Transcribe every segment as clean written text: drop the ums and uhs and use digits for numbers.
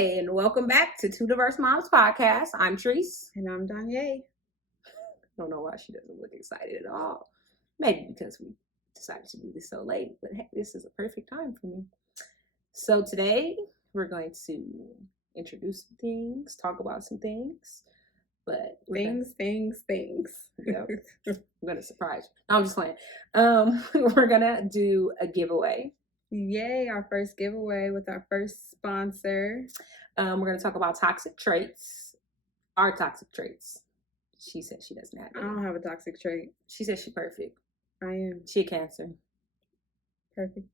Hey, and welcome back to Two Diverse Moms Podcast. I'm Treese. And I'm Danye. I don't know why she doesn't look excited at all. Maybe because we decided to do this so late, but hey, this is a perfect time for me. So today we're going to introduce some things, talk about some things, but Things. Yep. I'm gonna surprise you. No, I'm just playing. We're gonna do a giveaway. Yay, our first giveaway with our first sponsor. We're going to talk about toxic traits. Our toxic traits. She said she doesn't have I any. don't have a toxic trait. She said she's perfect. I am. She a Cancer. Perfect.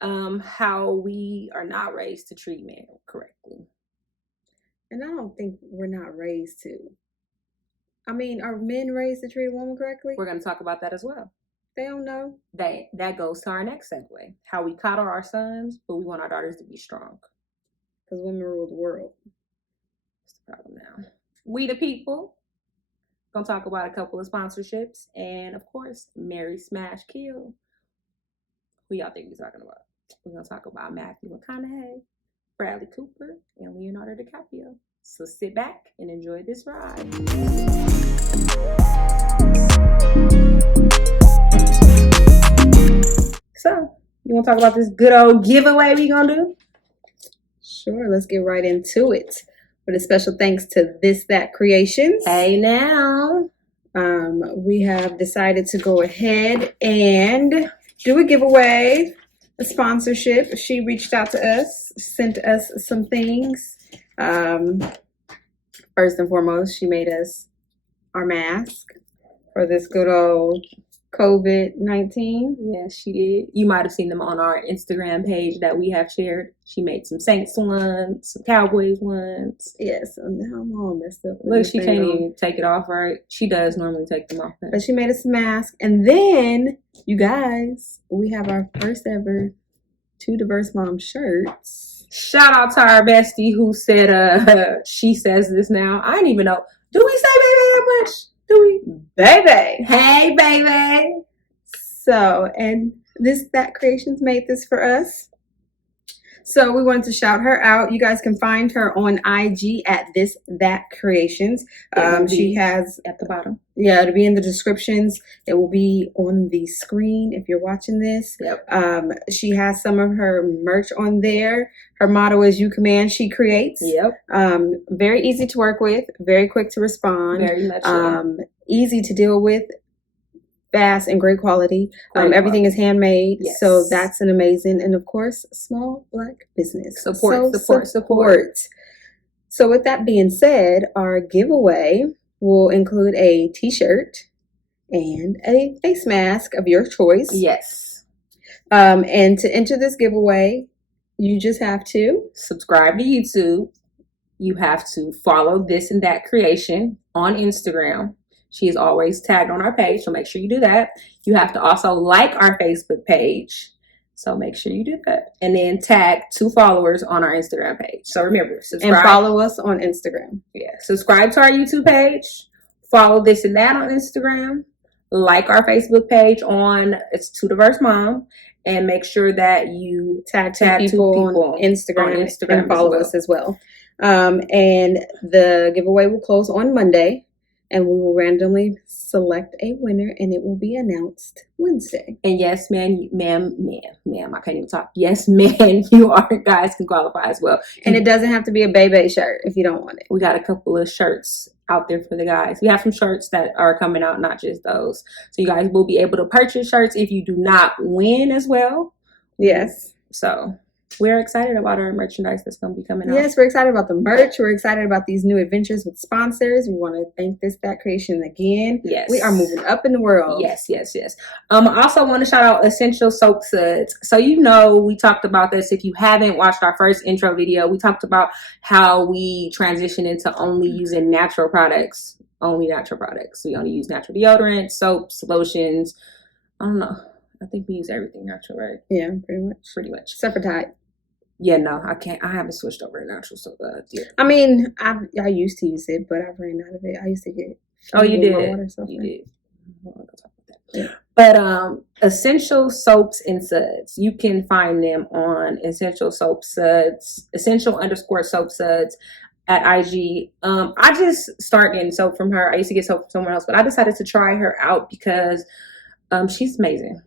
How we are not raised to treat men correctly. And I don't think we're not raised to. I mean, are men raised to treat a woman correctly? We're going to talk about that as well. They don't know. That goes to our next segue. How we coddle our sons, but we want our daughters to be strong. Because women rule the world. What's the problem now? We the people. Gonna talk about a couple of sponsorships. And of course, Marry, Smash, Kill. Who y'all think we're talking about? We're gonna talk about Matthew McConaughey, Bradley Cooper, and Leonardo DiCaprio. So sit back and enjoy this ride. So, you want to talk about this good old giveaway we gonna do? Sure, let's get right into it. With a special thanks to ThisThat Creations. Hey now. We have decided to go ahead and do a giveaway, a sponsorship. She reached out to us, sent us some things. First and foremost, she made us our mask for this good old COVID-19. Yes, she did. You might have seen them on our Instagram page that we have shared. She made some Saints ones, some Cowboys ones. Yes, and now I'm all messed up. Look, she can't even take it off right. She does normally take them off. But she made us a mask. And then, you guys, we have our first ever Two Diverse Mom shirts. Shout out to our bestie who said, she says this now. I didn't even know. Do we say baby that much? Do we? Baby. Hey, baby. So, and ThisThat Creations made this for us. So we wanted to shout her out. You guys can find her on IG at ThisThat Creations. She has at the bottom. Yeah, it'll be in the descriptions. It will be on the screen if you're watching this. Yep. She has some of her merch on there. Her motto is "You command, she creates." Yep. Very easy to work with. Very quick to respond. Very much so. Easy to deal with. Fast and great quality. Everything is handmade. Yes. So that's an amazing, and of course, small Black business. Support. So with that being said, our giveaway will include a t-shirt and a face mask of your choice. Yes. And to enter this giveaway, you just have to subscribe to YouTube. You have to follow This and That Creation on Instagram. She is always tagged on our page, so make sure you do that. You have to also like our Facebook page, so make sure you do that. And then tag 2 followers on our Instagram page. So remember, subscribe. And follow us on Instagram. Yeah, subscribe to our YouTube page. Follow This and That on Instagram. Like our Facebook page it's Two Diverse Mom. And make sure that you tag 2 people on Instagram and follow us as well. And the giveaway will close on Monday. And we will randomly select a winner, and it will be announced Wednesday. And yes, ma'am, I can't even talk. Yes, ma'am, you guys can qualify as well. And it doesn't have to be a baby shirt if you don't want it. We got a couple of shirts out there for the guys. We have some shirts that are coming out, not just those. So you guys will be able to purchase shirts if you do not win as well. Yes. So we're excited about our merchandise that's going to be coming out. Yes, we're excited about the merch. We're excited about these new adventures with sponsors. We want to thank ThisThat Creation again. Yes. We are moving up in the world. Yes. I also want to shout out Essential Soap Suds. So we talked about this. If you haven't watched our first intro video, we talked about how we transition into only using natural products. Only natural products. We only use natural deodorant, soaps, lotions. I don't know. I think we use everything natural, right? Yeah, pretty much. Except for Tide. Yeah, no, I can't. I haven't switched over to natural soap. Yeah. I mean, I used to use it, but I ran out of it. I used to get. Oh, you did. Water, you did. But essential soaps and suds. You can find them on essential soap suds, essential_soap suds at IG. I just started getting soap from her. I used to get soap from someone else, but I decided to try her out because she's amazing.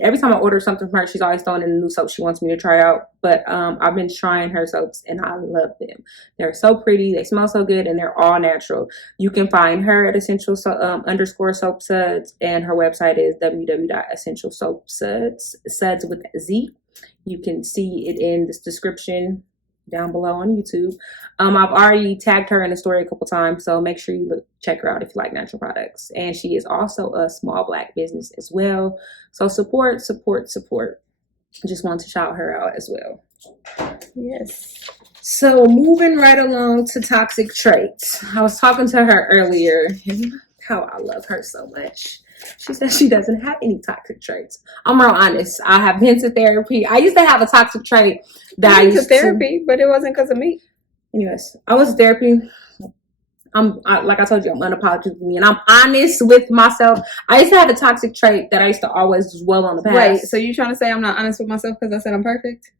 Every time I order something from her, she's always throwing in a new soap she wants me to try out. But I've been trying her soaps and I love them. They're so pretty, they smell so good, and they're all natural. You can find her at essential_soap suds, and her website is www.essentialsoapsuds, suds with Z. You can see it in this description down below on YouTube. I've already tagged her in the story a couple times, so make sure you check her out if you like natural products. And she is also a small Black business as well, so support. Just want to shout her out as well. Yes. So moving right along to toxic traits. I was talking to her earlier, and how I love her so much. She says she doesn't have any toxic traits. I'm real honest. I have been to therapy. I used to have a toxic trait that I used to therapy, but it wasn't because of me. Anyways, I was in therapy. Like I told you, I'm unapologetic with me, and I'm honest with myself. I used to have a toxic trait that I used to always dwell on the past. Wait, so you trying to say I'm not honest with myself because I said I'm perfect?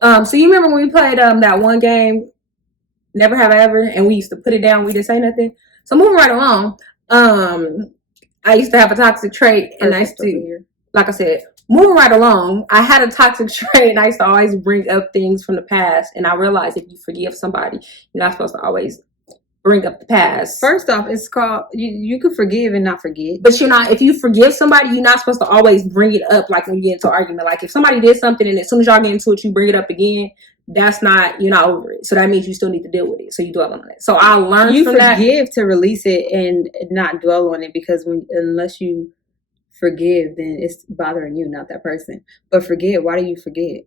So you remember when we played that one game, Never Have I Ever, and we used to put it down, we didn't say nothing. So moving right along, I used to have a toxic trait, and I used to, like I said, moving right along, I had a toxic trait, and I used to always bring up things from the past. And I realized if you forgive somebody, you're not supposed to always bring up the past. First off, it's called you can forgive and not forget. But you're not. If you forgive somebody, you're not supposed to always bring it up. Like when you get into an argument, like if somebody did something, and as soon as y'all get into it, you bring it up again. That's not, you're not over it. So that means you still need to deal with it. So you dwell on it. So I learned you from that. You forgive to release it and not dwell on it, because unless you forgive, then it's bothering you, not that person. But forget. Why do you forget?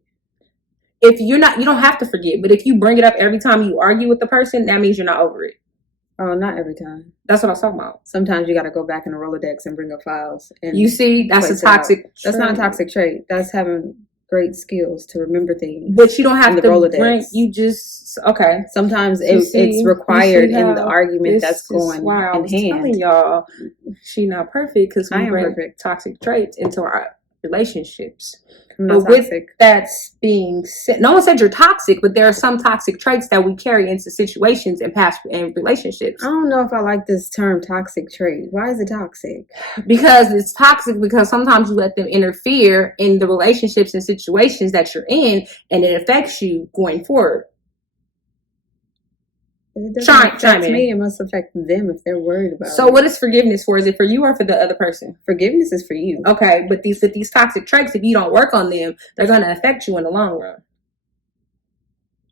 If you're not, you don't have to forget. But if you bring it up every time you argue with the person, that means you're not over it. Oh, not every time. That's what I was talking about. Sometimes you got to go back in the Rolodex and bring up files. And you see, that's a toxic trait. That's not a toxic trait. That's having great skills to remember things. But you don't have to Rolodex. bring, you just, okay. Sometimes it's required in the argument that's going in hand. I'm telling y'all, she's not perfect because we bring toxic traits into our relationships. But with that's being said, no one said you're toxic, but there are some toxic traits that we carry into situations and past and relationships. I don't know if I like this term toxic trait. Why is it toxic? Because it's toxic because sometimes you let them interfere in the relationships and situations that you're in, and it affects you going forward. It doesn't affect me. It must affect them if they're worried about it. So what is forgiveness for? Is it for you or for the other person? Forgiveness is for you. Okay, but these toxic traits, if you don't work on them, they're going to affect you in the long run.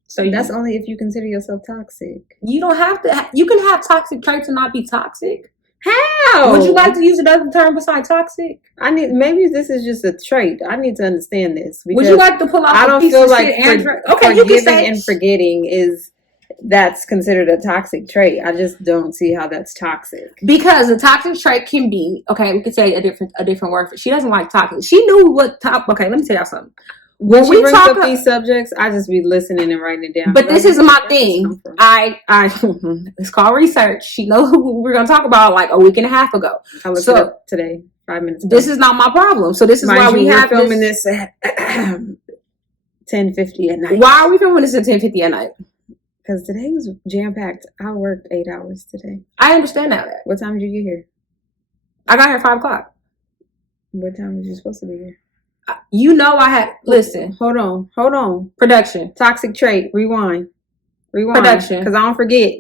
So that's only if you consider yourself toxic. You don't have to. You can have toxic traits and not be toxic. How? Would you like to use another term besides toxic? Maybe this is just a trait. I need to understand this. Would you like to pull out? I don't feel like okay, you can say and forgetting that's considered a toxic trait. I just don't see how that's toxic. Because a toxic trait can be, okay, we could say a different word for. She doesn't like toxic. She knew what okay, let me tell y'all something. When we talk about these subjects, I just be listening and writing it down. But this is my thing. It's called research. She knows who we're gonna talk about like a week and a half ago. I looked it up today, 5 minutes ago. This is not my problem. So this is why we have filming this at 10:50 at night. Why are we filming this at 10:50 at night? Because today was jam-packed. I worked 8 hours today. I understand that. What time did you get here? I got here 5 o'clock. What time was you supposed to be here? You know I had... Listen. Hold on. Production. Toxic trait. Rewind. Production. Because I don't forget.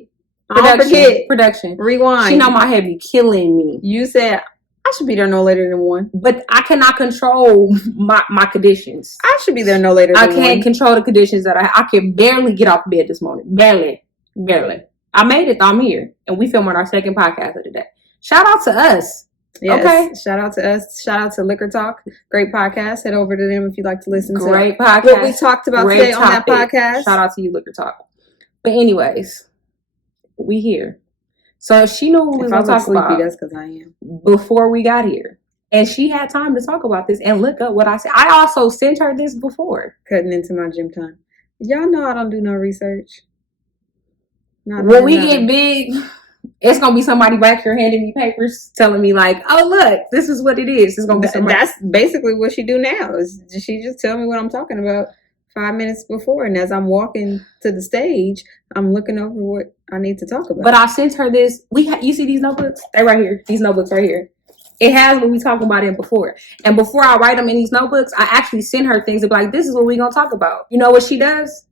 Production. Rewind. She know my head be killing me. You said... I should be there no later than 1. But I cannot control my conditions. I should be there no later than 1. I can't control the conditions that I can barely get off bed this morning. Barely. I made it. I'm here. And we filming our second podcast of the day. Shout out to us. Yes. Okay. Shout out to us. Shout out to Liquor Talk. Great podcast. Head over to them if you'd like to listen to podcast. What we talked about today on that podcast. Shout out to you, Liquor Talk. But anyways, we here. So she knew what we were going to talk about. That's because I am. Before we got here. And she had time to talk about this and look up what I said. I also sent her this before. Cutting into my gym time. Y'all know I don't do no research. When we get big It's gonna be somebody back here handing me papers, telling me like, "Oh, look, this is what it is." It's gonna be somebody. That's basically what she do now. Is she just tell me what I'm talking about 5 minutes before, and as I'm walking to the stage, I'm looking over what I need to talk about. But I sent her this. You see these notebooks? They right here. These notebooks right here. It has what we talked about it before. And before I write them in these notebooks, I actually send her things to be like, "This is what we gonna talk about." You know what she does?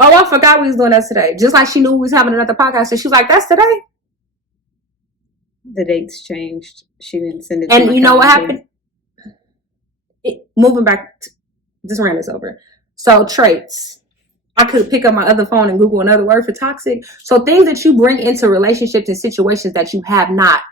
Oh, I forgot we was doing that today. Just like she knew we was having another podcast, and she was like, "That's today." The dates changed. She didn't send it. And you know what happened? Moving back, just ran this over. So traits. I could pick up my other phone and Google another word for toxic. So things that you bring into relationships and situations that you have not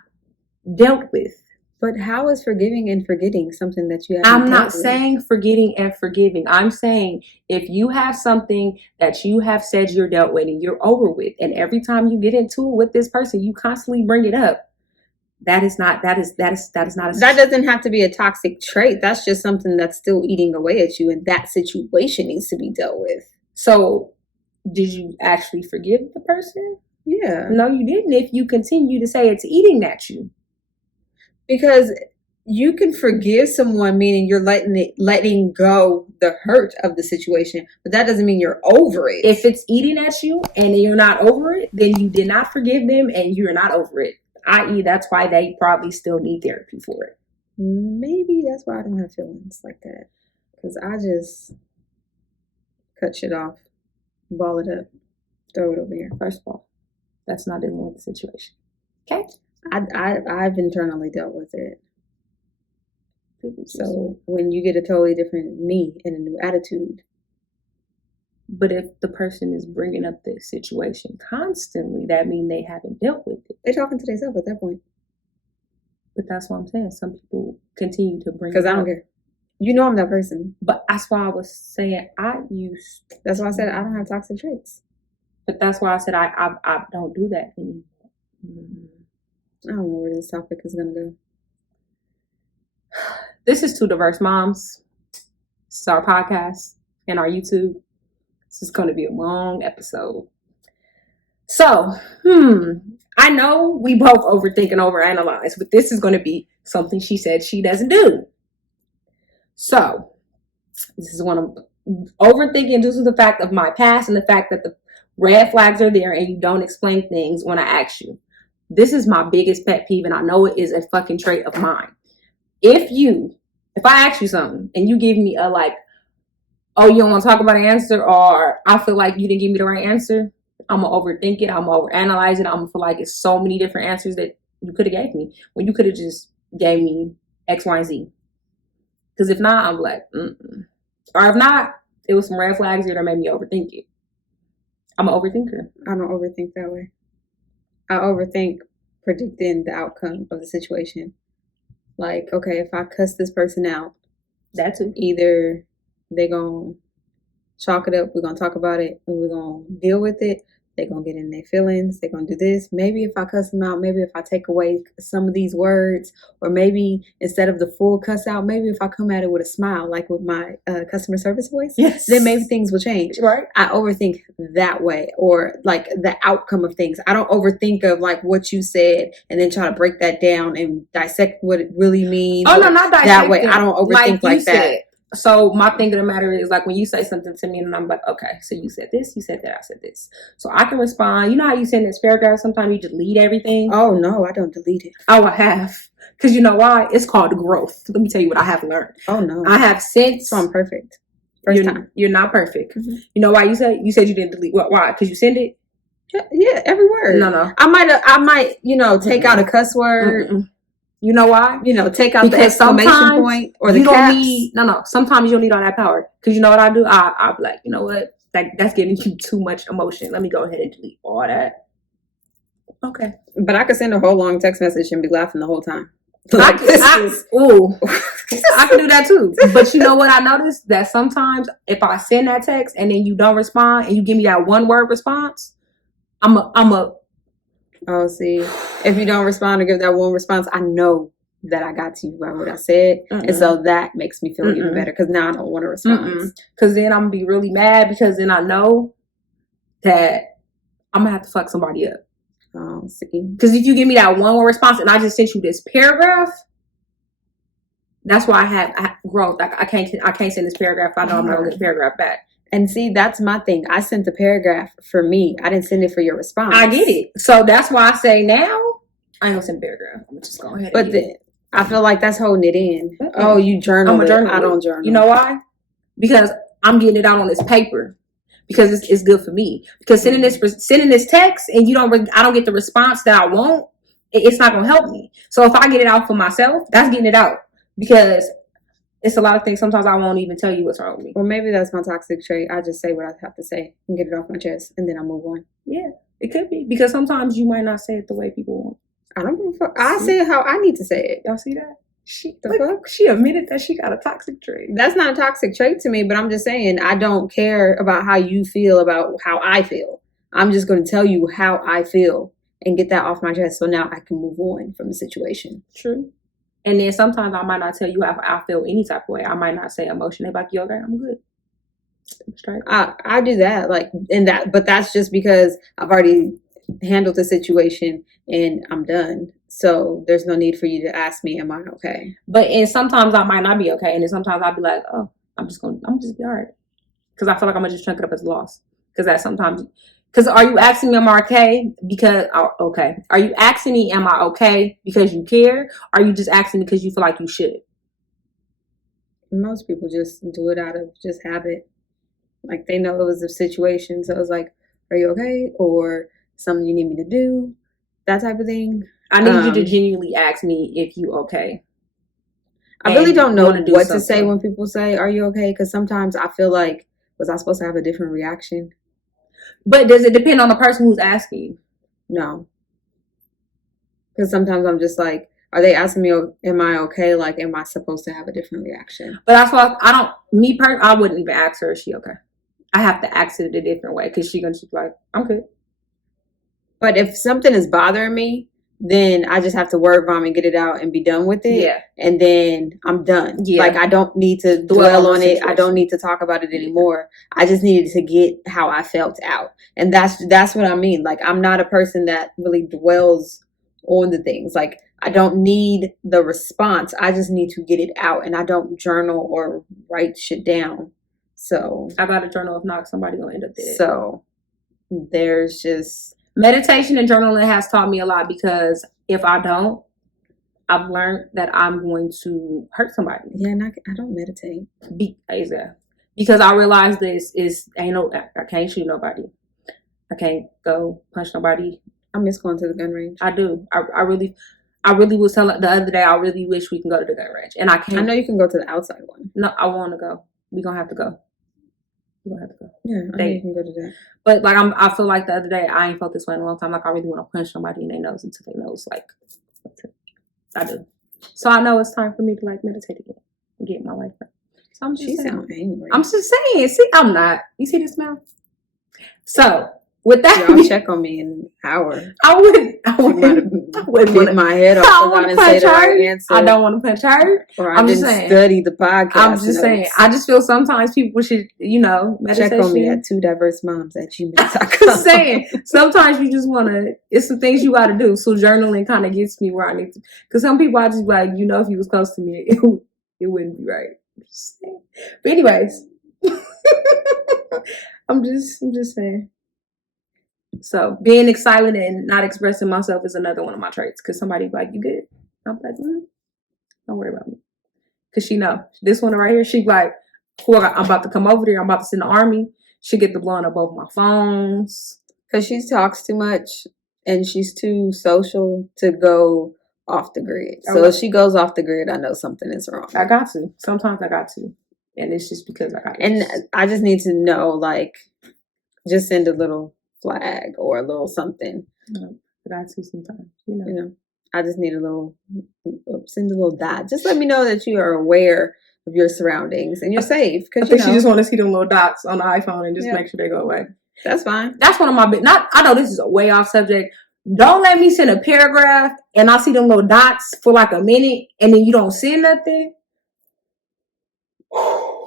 dealt with. But how is forgiving and forgetting something that you have? I'm not saying forgetting and forgiving. I'm saying if you have something that you have said you're dealt with and you're over with, and every time you get into it with this person, you constantly bring it up. That doesn't have to be a toxic trait. That's just something that's still eating away at you, and that situation needs to be dealt with. So, did you actually forgive the person? Yeah. No, you didn't. If you continue to say it's eating at you. Because you can forgive someone, meaning you're letting go the hurt of the situation, but that doesn't mean you're over it. If it's eating at you and you're not over it, then you did not forgive them and you're not over it. I.e., that's why they probably still need therapy for it. Maybe that's why I don't have feelings like that. Because I just cut shit off, ball it up, throw it over here. First of all, that's not dealing with the situation. Okay? I've internally dealt with it. So when you get a totally different me and a new attitude. But if the person is bringing up this situation constantly, that means they haven't dealt with it. They're talking to themselves at that point. But that's what I'm saying. Some people continue to bring it up. Because I don't care. You know I'm that person. But that's why I was saying that's why I said I don't have toxic traits. But that's why I said I don't do that anymore. I don't know where this topic is going to go. This is Two Diverse Moms. This is our podcast and our YouTube. This is going to be a long episode. So, I know we both overthink and overanalyze, but this is going to be something she said she doesn't do. So, this is one of overthinking due to the fact of my past and the fact that the red flags are there and you don't explain things when I ask you. This is my biggest pet peeve, and I know it is a fucking trait of mine. If I ask you something and you give me a like, oh, you don't want to talk about an answer, or I feel like you didn't give me the right answer, I'm going to overthink it. I'm going to overanalyze it. I'm going to feel like it's so many different answers that you could have gave me when you could have just gave me X, Y, and Z. Because if not, I'm like, Or if not, it was some red flags here that made me overthink it. I'm an overthinker. I don't overthink that way. I overthink predicting the outcome of the situation. Like, okay, if I cuss this person out, that's either they're going to chalk it up, we're going to talk about it, and we're going to deal with it. They're going to get in their feelings. They're going to do this. Maybe if I cuss them out, maybe if I take away some of these words, or maybe instead of the full cuss out, maybe if I come at it with a smile, like with my customer service voice, yes, then maybe things will change. Right. I overthink that way, or like the outcome of things. I don't overthink of like what you said and then try to break that down and dissect what it really means. Oh, no, not dissecting. That way. I don't overthink like that. So my thing of the matter is, like, when you say something to me and I'm like, okay, so you said this, you said that, I said this. So I can respond. You know how you send this paragraph, sometimes you delete everything? Oh, no, I don't delete it. Oh, I have. Because you know why? It's called growth. Let me tell you what I have learned. Oh, no. I have since. So I'm perfect. First time. You're not perfect. Mm-hmm. You know why you said you didn't delete? What? Why? Because you send it? Yeah, every word. No. I might, take out a cuss word. You know why? Take out the exclamation point or the caps. Sometimes you don't need all that power. Because you know what I do? I'll be like, you know what? That's giving you too much emotion. Let me go ahead and delete all that. Okay. But I could send a whole long text message and be laughing the whole time. I can do that too. But you know what I noticed? That sometimes if I send that text and then you don't respond and you give me that one word response, I'm a oh, see, if you don't respond or give that one response, I know that I got to you by what I said. And so that makes me feel even better because now I don't want to respond. Because then I'm going to be really mad because then I know that I'm going to have to fuck somebody up. See. Because if you give me that one word response and I just sent you this paragraph, that's why I have growth. Like I can't send this paragraph if I know I'm not gonna get the paragraph back. And see, that's my thing. I sent the paragraph for me. I didn't send it for your response. I get it. So that's why I say now I ain't gonna send a paragraph. I'm gonna just go ahead. But I feel like that's holding it in. Mm-mm. Oh, you journal. I'm a journalist. I don't journal. You know why? Because I'm getting it out on this paper. Because it's good for me. Because sending this text and I don't get the response that I want, it's not gonna help me. So if I get it out for myself, that's getting it out. Because it's a lot of things. Sometimes I won't even tell you what's wrong with me. Well, maybe that's my toxic trait. I just say what I have to say and get it off my chest, and then I move on. Yeah, it could be. Because sometimes you might not say it the way people want. I don't give a fuck. I say it how I need to say it. Y'all see that? She admitted that she got a toxic trait. That's not a toxic trait to me, but I'm just saying I don't care about how you feel about how I feel. I'm just going to tell you how I feel and get that off my chest so now I can move on from the situation. True. And then sometimes I might not tell you how I feel any type of way. I might not say emotionally like, you okay? I'm good. Straight. I do that, but that's just because I've already handled the situation and I'm done. So there's no need for you to ask me, am I okay? And sometimes I might not be okay. And then sometimes I'll be like, oh, I'm just be all right. Because I feel like I'm going to just chunk it up as a loss. Because are you asking me, am I okay? Are you asking me, am I okay because you care? Or are you just asking because you feel like you should? Most people just do it out of just habit. Like they know it was a situation. So it's like, are you okay? Or something you need me to do? That type of thing. I need you to genuinely ask me if you okay. I really don't know what to say when people say, are you okay? Because sometimes I feel like, was I supposed to have a different reaction? But does it depend on the person who's asking? No. Because sometimes I'm just like, are they asking me, am I okay? Like, am I supposed to have a different reaction? But that's why I wouldn't even ask her, is she okay? I have to ask it a different way because she's going to be like, I'm good. But if something is bothering me, then I just have to word vomit and get it out and be done with it. Yeah. And then I'm done. Yeah. Like I don't need to dwell on it. I don't need to talk about it anymore. I just needed to get how I felt out. And that's what I mean. Like I'm not a person that really dwells on the things. Like I don't need the response. I just need to get it out. And I don't journal or write shit down. So I got a journal. If not, somebody gonna end up dead. So there's just meditation and journaling has taught me a lot because if I don't, I've learned that I'm going to hurt somebody. Yeah, and I don't meditate. Because I realized I can't shoot nobody. I can't go punch nobody. I miss going to the gun range. I do. I really was telling the other day, I really wish we can go to the gun range. And I can't. I know you can go to the outside one. No, I want to go. We're going to have to go. We're going to have to go. Yeah, I know you can go to that. But like I feel like the other day I ain't felt this way in a long time. Like I really want to punch somebody in their nose until their nose like I do. So I know it's time for me to like meditate again and get my life right. So I'm just saying. Angry. I'm just saying. See, I'm not. You see this smell? So with that, y'all check on me in an hour. I wouldn't hit my head off and say the right answer. I don't want to punch her. Or I'm just saying. Study the podcast. I'm just saying. I just feel sometimes people should, check on me at 2diversemoms@gmail.com. I'm just saying. Sometimes you just want to. It's some things you got to do. So journaling kind of gets me where I need to. Because some people I just be like, if you was close to me, it wouldn't be right. I'm just saying. But anyways, I'm just saying. So being excited and not expressing myself is another one of my traits. Because somebody be like, you good? I'm like, don't worry about me. Because she know. This one right here, she like, I'm about to come over there. I'm about to send the army. She get the blowing up both my phones. Because she talks too much and she's too social to go off the grid. So if she goes off the grid, I know something is wrong. I got to. Sometimes I got to. And it's just because I got to. And I just need to know, like, just send a little flag or a little something. I got to sometimes, I just need send a little dot. Just let me know that you are aware of your surroundings and you're safe. I think she just want to see them little dots on the iPhone and just make sure they go away. That's fine. That's one of my I know this is a way off subject. Don't let me send a paragraph and I see them little dots for like a minute and then you don't send nothing. I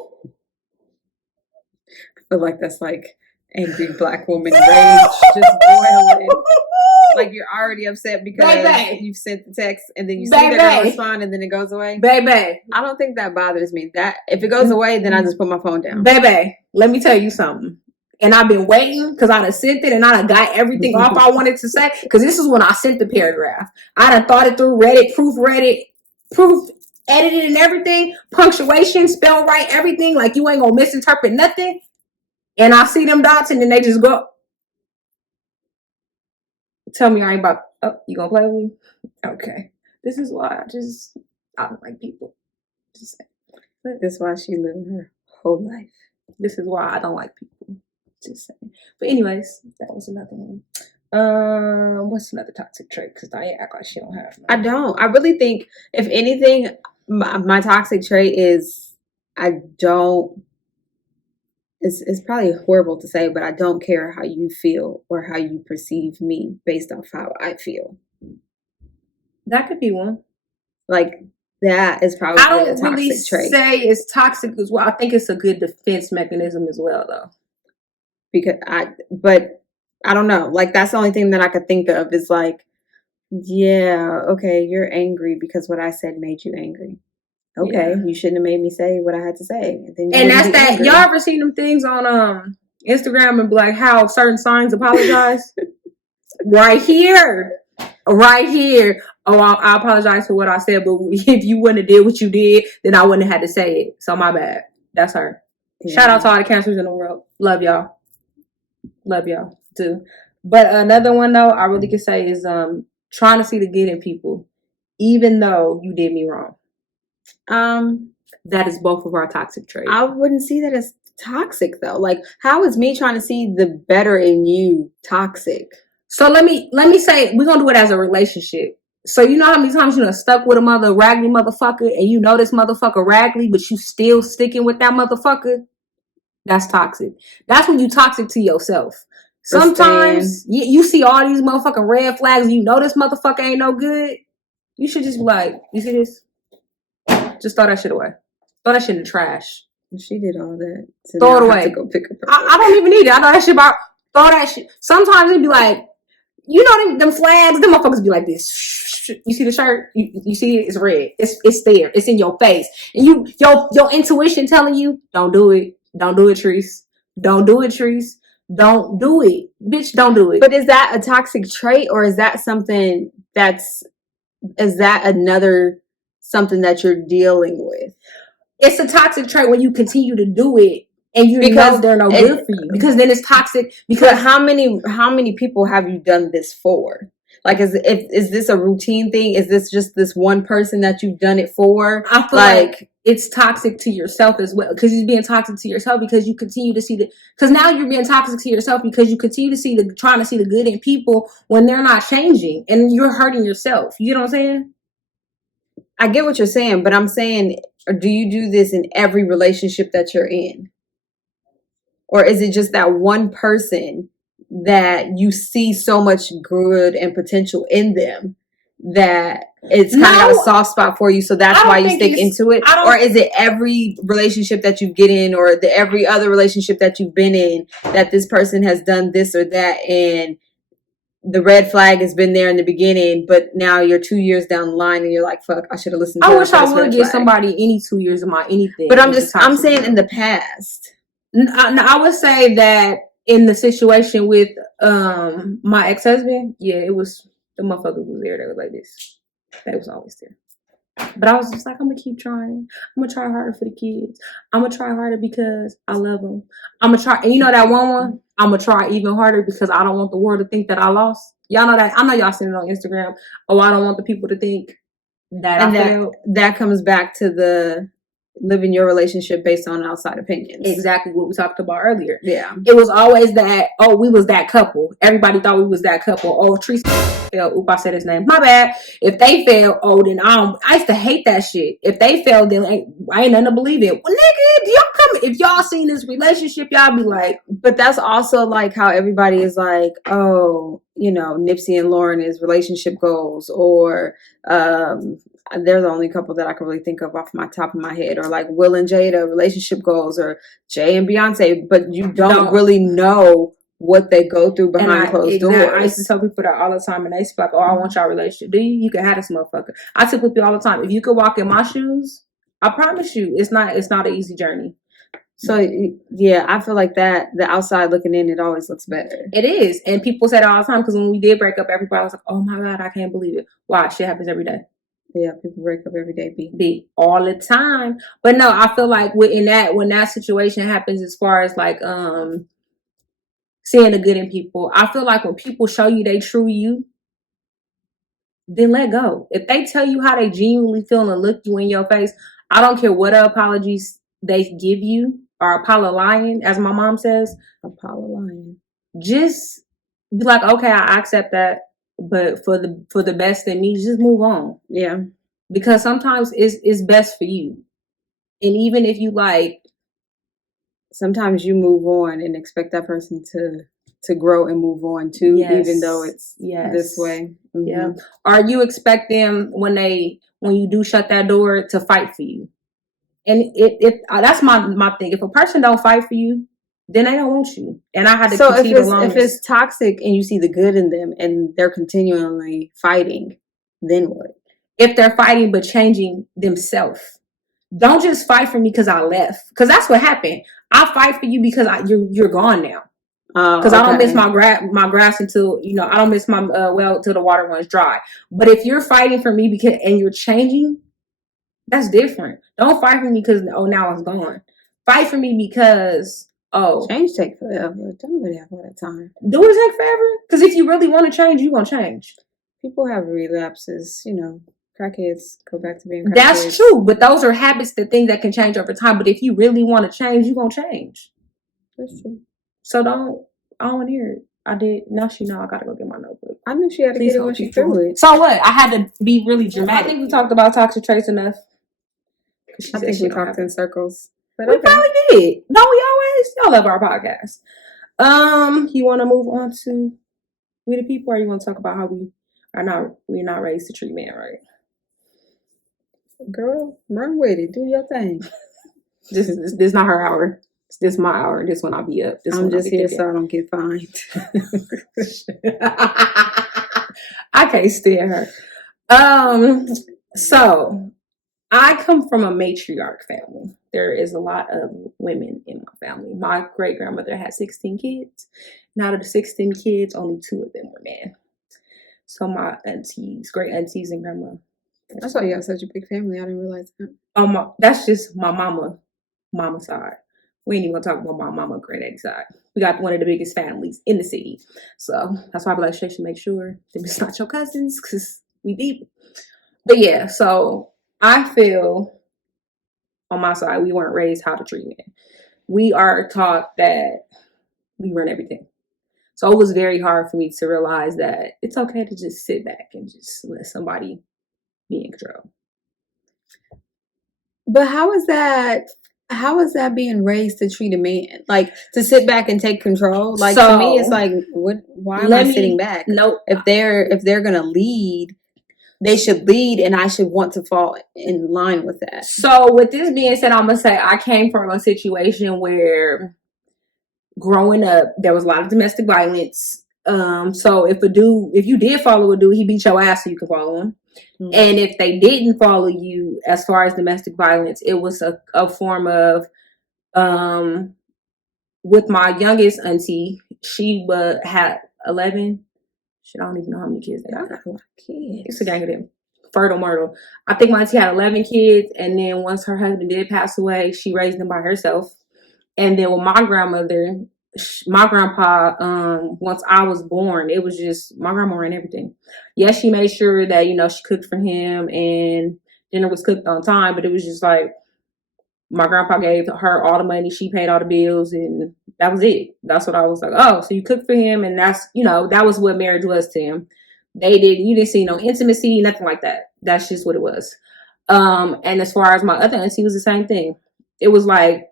feel like that's like angry black woman rage just boiling. Like you're already upset because you've sent the text and then you see they're gonna respond and then it goes away. Baby. I don't think that bothers me. That if it goes away, then I just put my phone down. Baby, let me tell you something. And I've been waiting because I done sent it and I done got everything off I wanted to say. Because this is when I sent the paragraph. I done thought it through, read it, proof, edited and everything. Punctuation, spell right, everything. Like you ain't gonna misinterpret nothing. And I see them dots and then they just go. Tell me I ain't about. Oh, you gonna play with me? Okay. This is why I don't like people. Just saying. That's why she lived her whole life. This is why I don't like people. Just saying. But anyways, that was another one. What's another toxic trait? Because I act like she don't have none. I don't. I really think, if anything, my toxic trait is I don't. It's probably horrible to say, but I don't care how you feel or how you perceive me based off how I feel. That could be one. Like, that is probably a toxic trait. I don't really say it's toxic as well. I think it's a good defense mechanism as well, though. But I don't know. Like, that's the only thing that I could think of is like, yeah, okay, you're angry because what I said made you angry. Okay, you shouldn't have made me say what I had to say. And that's that. Angry. Y'all ever seen them things on Instagram and like how certain signs apologize? Right here. Oh, I apologize for what I said, but if you wouldn't have did what you did, then I wouldn't have had to say it. So my bad. That's her. Yeah. Shout out to all the cancers in the world. Love y'all too. But another one though, I really could say is trying to see the good in people, even though you did me wrong. That is both of our toxic traits. I wouldn't see that as toxic though. Like, how is me trying to see the better in you toxic? So let me say, we're gonna do it as a relationship. So you know how many times you done stuck with a raggedy motherfucker and you know this motherfucker raggedy, but you still sticking with that motherfucker? That's toxic. That's when you toxic to yourself. Sometimes you see all these motherfucking red flags and you know this motherfucker ain't no good. You should just be like, you see this? Just throw that shit away. Throw that shit in the trash. She did all that. So throw it away. Go pick up I don't even need it. I know that shit about throw that shit. Sometimes it'd be like, you know them flags, them motherfuckers be like this. You see the shirt? You see it? It's red. It's there. It's in your face. And your intuition telling you, don't do it. Don't do it, Treese. Don't do it, Treese. Don't do it. Bitch, don't do it. But is that a toxic trait or is that something is that another something that you're dealing with? It's a toxic trait when you continue to do it and you know they're no good for you. Because then it's toxic. Because how many people have you done this for? Like, is this a routine thing? Is this just this one person that you've done it for? I feel like it's toxic to yourself as well. Because you're being toxic to yourself because you continue to see because now you're being toxic to yourself because you continue to see trying to see the good in people when they're not changing and you're hurting yourself. You know what I'm saying? I get what you're saying, but I'm saying, do you do this in every relationship that you're in? Or is it just that one person that you see so much good and potential in them that it's kind of got a soft spot for you, so that's why you stick into it? Or is it every relationship that you get in or every other relationship that you've been in that this person has done this or that and the red flag has been there in the beginning, but now you're 2 years down the line and you're like, fuck, I should have listened to I wish I would give somebody any 2 years of my anything. But I'm saying in the past. I would say that in the situation with my ex-husband, yeah, it was the motherfuckers was there. They were like this. They was always there. But I was just like, I'm gonna keep trying. I'm gonna try harder for the kids. I'm gonna try harder because I love them. I'm gonna try, and you know that one. I'm gonna try even harder because I don't want the world to think that I lost. Y'all know that. I know y'all seen it on Instagram. Oh, I don't want the people to think that I failed. That comes back to the living your relationship based on outside opinions. Exactly what we talked about earlier. Yeah. It was always that, oh, we was that couple. Everybody thought we was that couple. Oh, Treese failed. Oop, I said his name. My bad. If they failed, oh, then I used to hate that shit. If they failed, then I ain't nothing to believe in. Well, nigga, if y'all seen this relationship, y'all be like. But that's also like how everybody is like, oh, you know, Nipsey and Lauren is relationship goals, or they're the only couple that I can really think of off my top of my head, or like Will and Jada relationship goals, or Jay and Beyonce, but you don't really know what they go through behind closed doors. I used to tell people that all the time, and they used to be like, "Oh, I want y'all relationship." Do you? You can have this motherfucker. I tell people all the time, if you could walk in my shoes, I promise you, it's not an easy journey. So yeah, I feel like that the outside looking in, it always looks better. It is, and people say that all the time because when we did break up, everybody was like, "Oh my god, I can't believe it." Why? Shit happens every day. Yeah, people break up every day. Be all the time. But no, I feel like when that situation happens, as far as like seeing the good in people, I feel like when people show you they true you, then let go. If they tell you how they genuinely feel and look you in your face, I don't care what apologies they give you, or Apollo lying, as my mom says. Apollo lying. Just be like, okay, I accept that, but for the best in me, just move on. Yeah. Because sometimes it's best for you. And even if you like, sometimes you move on and expect that person to grow and move on too, even though it's this way. Mm-hmm. Yeah. Or you expect them when you do shut that door to fight for you. And if that's my thing. If a person don't fight for you, then they don't want you. And I had to continue the longest. If it's toxic and you see the good in them and they're continually fighting, then what? If they're fighting but changing themselves. Don't just fight for me because I left. Because that's what happened. I fight for you because you're gone now. Because I don't miss my grass until, I don't miss my well till the water runs dry. But if you're fighting for me and you're changing, that's different. Don't fight for me because now it's gone. Fight for me because change takes forever. Don't really have all that time. Do it take forever? Because if you really want to change, you're gonna change. People have relapses, crackheads go back to being crackheads. That's true, but those are habits, the things that can change over time. But if you really want to change, you're gonna change. That's true. So I don't want to hear it. I did. Now she know I gotta go get my notebook. I knew she had to get it when she threw it. So what? I had to be really dramatic. I think we talked about toxic traits enough. I think we talked in circles. But we probably did. Don't we always? Y'all love our podcast. You want to move on to We the People, or you want to talk about how we're not raised to treat men right? Girl, run with it. Do your thing. This is not her hour. This is my hour. This one I'll be up. I'm just here so I don't get fined. I can't stand her. So I come from a matriarch family. There is a lot of women in my family. My great grandmother had 16 kids. And out of the 16 kids, only 2 of them were men. So my aunties, great aunties and grandma. That's why you have such a big family. I didn't realize that. That's just my mama side. We ain't even gonna talk about my mama granddaddy side. We got one of the biggest families in the city. So that's why I like to make sure them it's not your cousins, because we deep. But yeah, so I feel on my side, we weren't raised how to treat men. We are taught that we run everything. So it was very hard for me to realize that it's okay to just sit back and just let somebody be in control. But how is that being raised to treat a man? Like, to sit back and take control? Like, to me, it's like, why am I sitting back? Nope. If they're gonna lead, they should lead, and I should want to fall in line with that. So with this being said, I'm gonna say I came from a situation where growing up, there was a lot of domestic violence. So if you did follow a dude, he beat your ass so you could follow him. Mm-hmm. And if they didn't follow you, as far as domestic violence, it was a form of, with my youngest auntie, she had 11. Shit, I don't even know how many kids they got. It's a gang of them. Fertile Myrtle. I think my auntie had 11 kids, and then once her husband did pass away, she raised them by herself. And then with my grandmother, my grandpa, once I was born, it was just, my grandma ran everything. Yes, she made sure that, she cooked for him and dinner was cooked on time, but it was just like, my grandpa gave her all the money, she paid all the bills, and that was it. That's what I was like, oh, so you cooked for him, and that's, that was what marriage was to him. You didn't see no intimacy, nothing like that. That's just what it was. And as far as my other auntie, it was the same thing. It was like,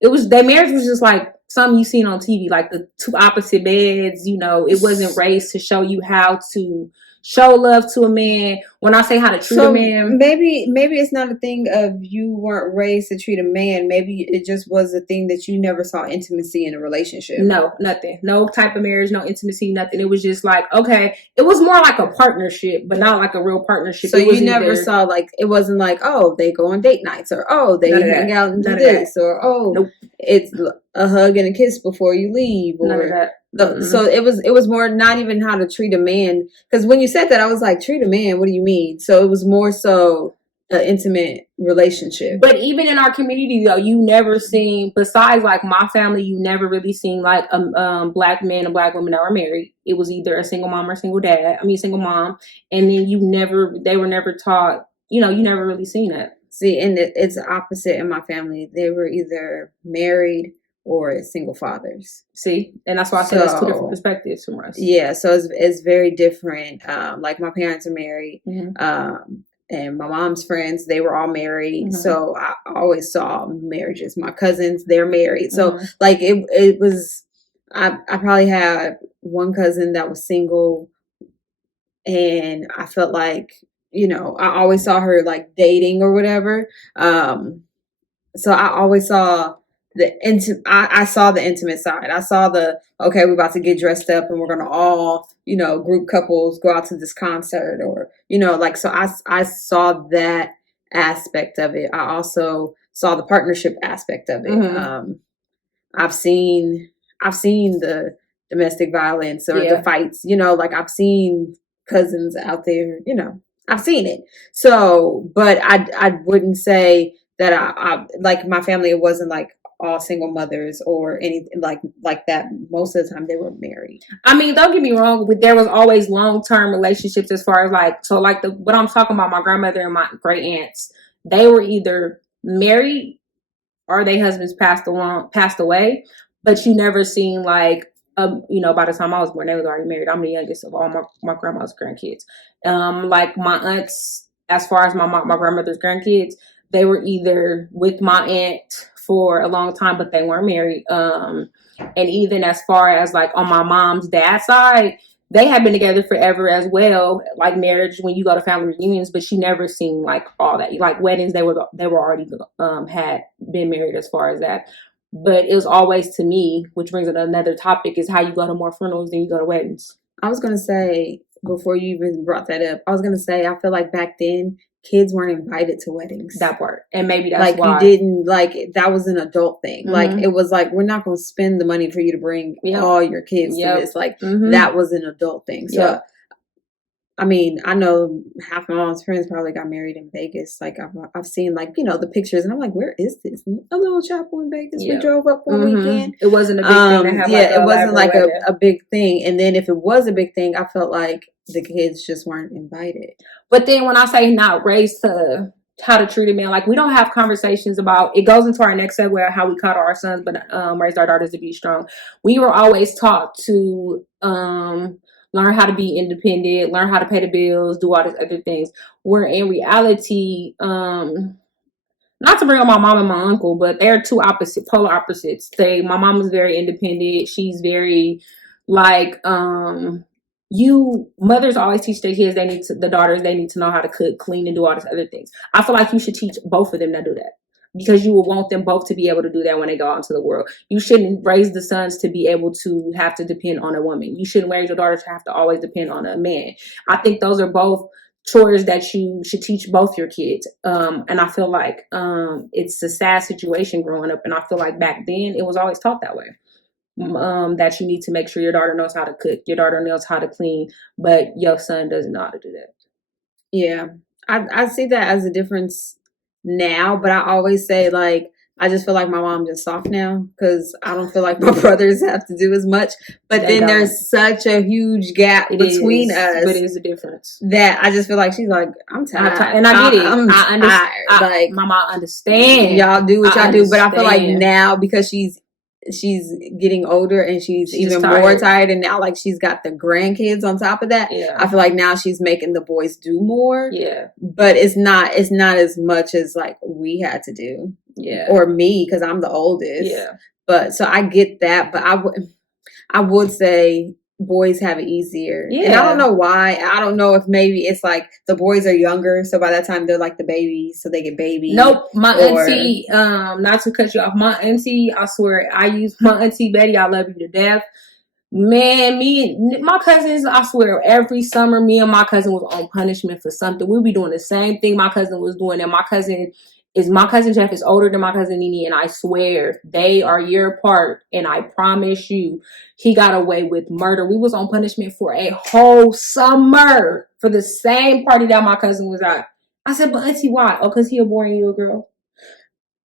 their marriage was just like something you seen on TV, like the 2 opposite beds. It wasn't raised to show you how to show love to a man, When I say how to treat a man, maybe it's not a thing of you weren't raised to treat a man. Maybe it just was a thing that you never saw intimacy in a relationship. No, nothing. No type of marriage, no intimacy, nothing. It was just like, okay, it was more like a partnership, but not like a real partnership. So you never saw like, it wasn't like, oh, they go on date nights, or oh, they hang out and do this, or oh, nope, it's a hug and a kiss before you leave, or none of that. So it was more not even how to treat a man, because when you said that, I was like, treat a man, what do you mean? So it was more so an intimate relationship. But even in our community though, you never seen, besides like my family, you never really seen like a black man and black women that were married. It was either a single mom or single mom, and then they were never taught, you never really seen it. See, and it's the opposite in my family. They were either married or single fathers. See, and that's why I said it's two different perspectives from us. Yeah, so it's very different. Like my parents are married, and my mom's friends, they were all married. So I always saw marriages. My cousins, they're married. So like it was. I probably had one cousin that was single, and I felt like, I always saw her like dating or whatever. So I always saw I saw the intimate side. I saw okay, we're about to get dressed up and we're going to all, group couples go out to this concert, or, so I saw that aspect of it. I also saw the partnership aspect of it. I've seen the domestic violence or the fights, like I've seen cousins out there, I've seen it. So, but I wouldn't say that I like my family, it wasn't like all single mothers or anything like that. Most of the time they were married. I mean, don't get me wrong, but there was always long-term relationships as far as like, so like what I'm talking about, my grandmother and my great aunts, they were either married or their husbands passed away, but you never seen like, by the time I was born, they was already married. I'm the youngest of all my grandma's grandkids. Like my aunts, as far as my grandmother's grandkids, they were either with my aunt for a long time, but they weren't married. And even as far as like on my mom's dad's side, they had been together forever as well, like marriage when you go to family reunions, but she never seen like all that. Like weddings, they were already had been married as far as that. But it was always, to me, which brings up another topic, is how you go to more funerals than you go to weddings. I was going to say, before you even brought that up, I was going to say, I feel like back then, kids weren't invited to weddings. That part. And maybe that's like why. You didn't, like, that was an adult thing. Like, it was like, we're not going to spend the money for you to bring all your kids to this. Like, that was an adult thing. So, I mean, I know half my mom's friends probably got married in Vegas. Like, I've seen, like, the pictures, and I'm like, where is this? A little chapel in Vegas. We drove up one weekend. It wasn't a big thing to have. It wasn't like a big thing. And then if it was a big thing, I felt like the kids just weren't invited. But then when I say not raised to how to treat a man, like we don't have conversations about, it goes into our next segue, how we coddle our sons, but raised our daughters to be strong. We were always taught to learn how to be independent, learn how to pay the bills, do all these other things. Where in reality, not to bring up my mom and my uncle, but they're two polar opposites. My mom is very independent. She's very like, mothers always teach their kids, the daughters, they need to know how to cook, clean, and do all these other things. I feel like you should teach both of them to do that, because you will want them both to be able to do that when they go out into the world. You shouldn't raise the sons to be able to have to depend on a woman. You shouldn't raise your daughters to have to always depend on a man. I think those are both chores that you should teach both your kids. And I feel like it's a sad situation growing up. And I feel like back then it was always taught that way. That you need to make sure your daughter knows how to cook, your daughter knows how to clean, but your son doesn't know how to do that. Yeah, I see that as a difference now, but I always say, like, I just feel like my mom's just soft now, because I don't feel like my brothers have to do as much. But then there's such a huge gap between us. But it is a difference. That I just feel like she's like, I'm tired. And I get it. I'm tired. Like, Mama, I understand. Y'all do what y'all do. But I feel like now, because she's getting older and she's even more tired, and now like she's got the grandkids on top of that. I feel like now she's making the boys do more, but it's not as much as like we had to do, or me, because I'm the oldest. But so I get that, but I would say boys have it easier. Yeah. And I don't know why. I don't know if maybe it's like the boys are younger, so by that time they're like the babies, so they get baby. Nope. My auntie, not to cut you off, my auntie, I swear, I use my auntie Betty, I love you to death. Man, my cousins, I swear, every summer, me and my cousin was on punishment for something. We'd be doing the same thing my cousin was doing. And my cousin Jeff is older than my cousin Nene, and I swear they are a year apart. And I promise you, he got away with murder. We was on punishment for a whole summer for the same party that my cousin was at. I said, but auntie, why? Oh, because he a boy and you a girl.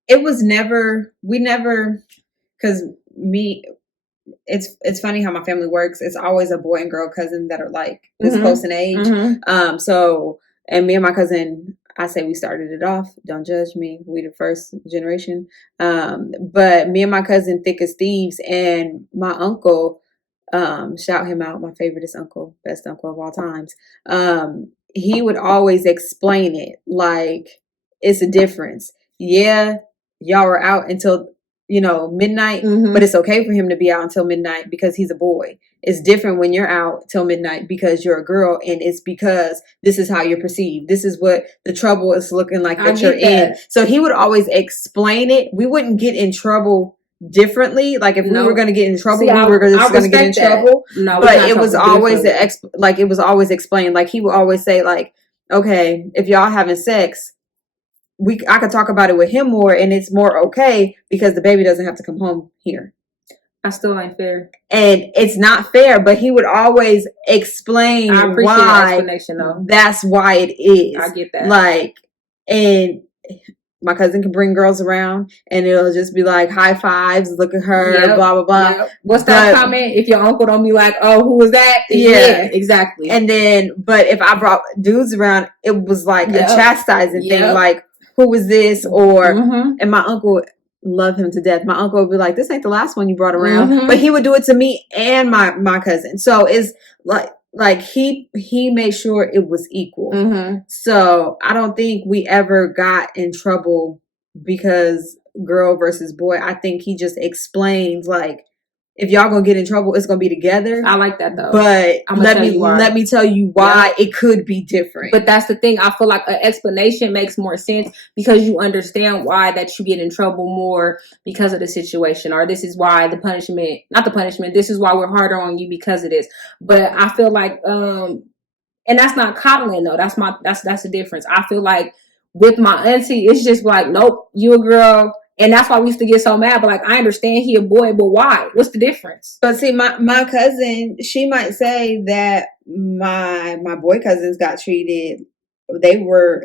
It was never, because it's funny how my family works. It's always a boy and girl cousin that are like this close in age. So, and me and my cousin, I say we started it off. Don't judge me. We the first generation. But me and my cousin thick as thieves, and my uncle, shout him out, my favoriteest uncle, best uncle of all times. He would always explain it like it's a difference. Yeah, y'all were out until midnight, but it's okay for him to be out until midnight because he's a boy. It's different when you're out till midnight because you're a girl, and it's because this is how you're perceived. This is what the trouble is looking like that you're in. So he would always explain it. We wouldn't get in trouble differently. Like if we were going to get in trouble, we were going to get in trouble. No, but it was always it was always explained. Like he would always say, like, okay, if y'all having sex, I could talk about it with him more, and it's more okay because the baby doesn't have to come home here. I still ain't fair. And it's not fair, but he would always explain why. That's why it is. I get that. Like, and my cousin can bring girls around, and it'll just be like high fives, look at her, blah, blah, blah. Yep. What's that comment? If your uncle don't be like, oh, who was that? Yeah, exactly. And then, but if I brought dudes around, it was like a chastising thing, like, who was this? Or, and my uncle, love him to death. My uncle would be like, this ain't the last one you brought around. But he would do it to me and my cousin. So it's like he made sure it was equal. So I don't think we ever got in trouble because girl versus boy. I think he just explains, like, if y'all gonna get in trouble, it's gonna be together. I like that though. But let me tell you why it could be different. But that's the thing. I feel like an explanation makes more sense because you understand why that you get in trouble more because of the situation, or this is why this is why we're harder on you because of this. But I feel like and that's not coddling though. That's the difference. I feel like with my auntie, it's just like, nope, you a girl. And that's why we used to get so mad. But like, I understand he a boy, but why? What's the difference? But see, my cousin, she might say that my boy cousins got treated. They were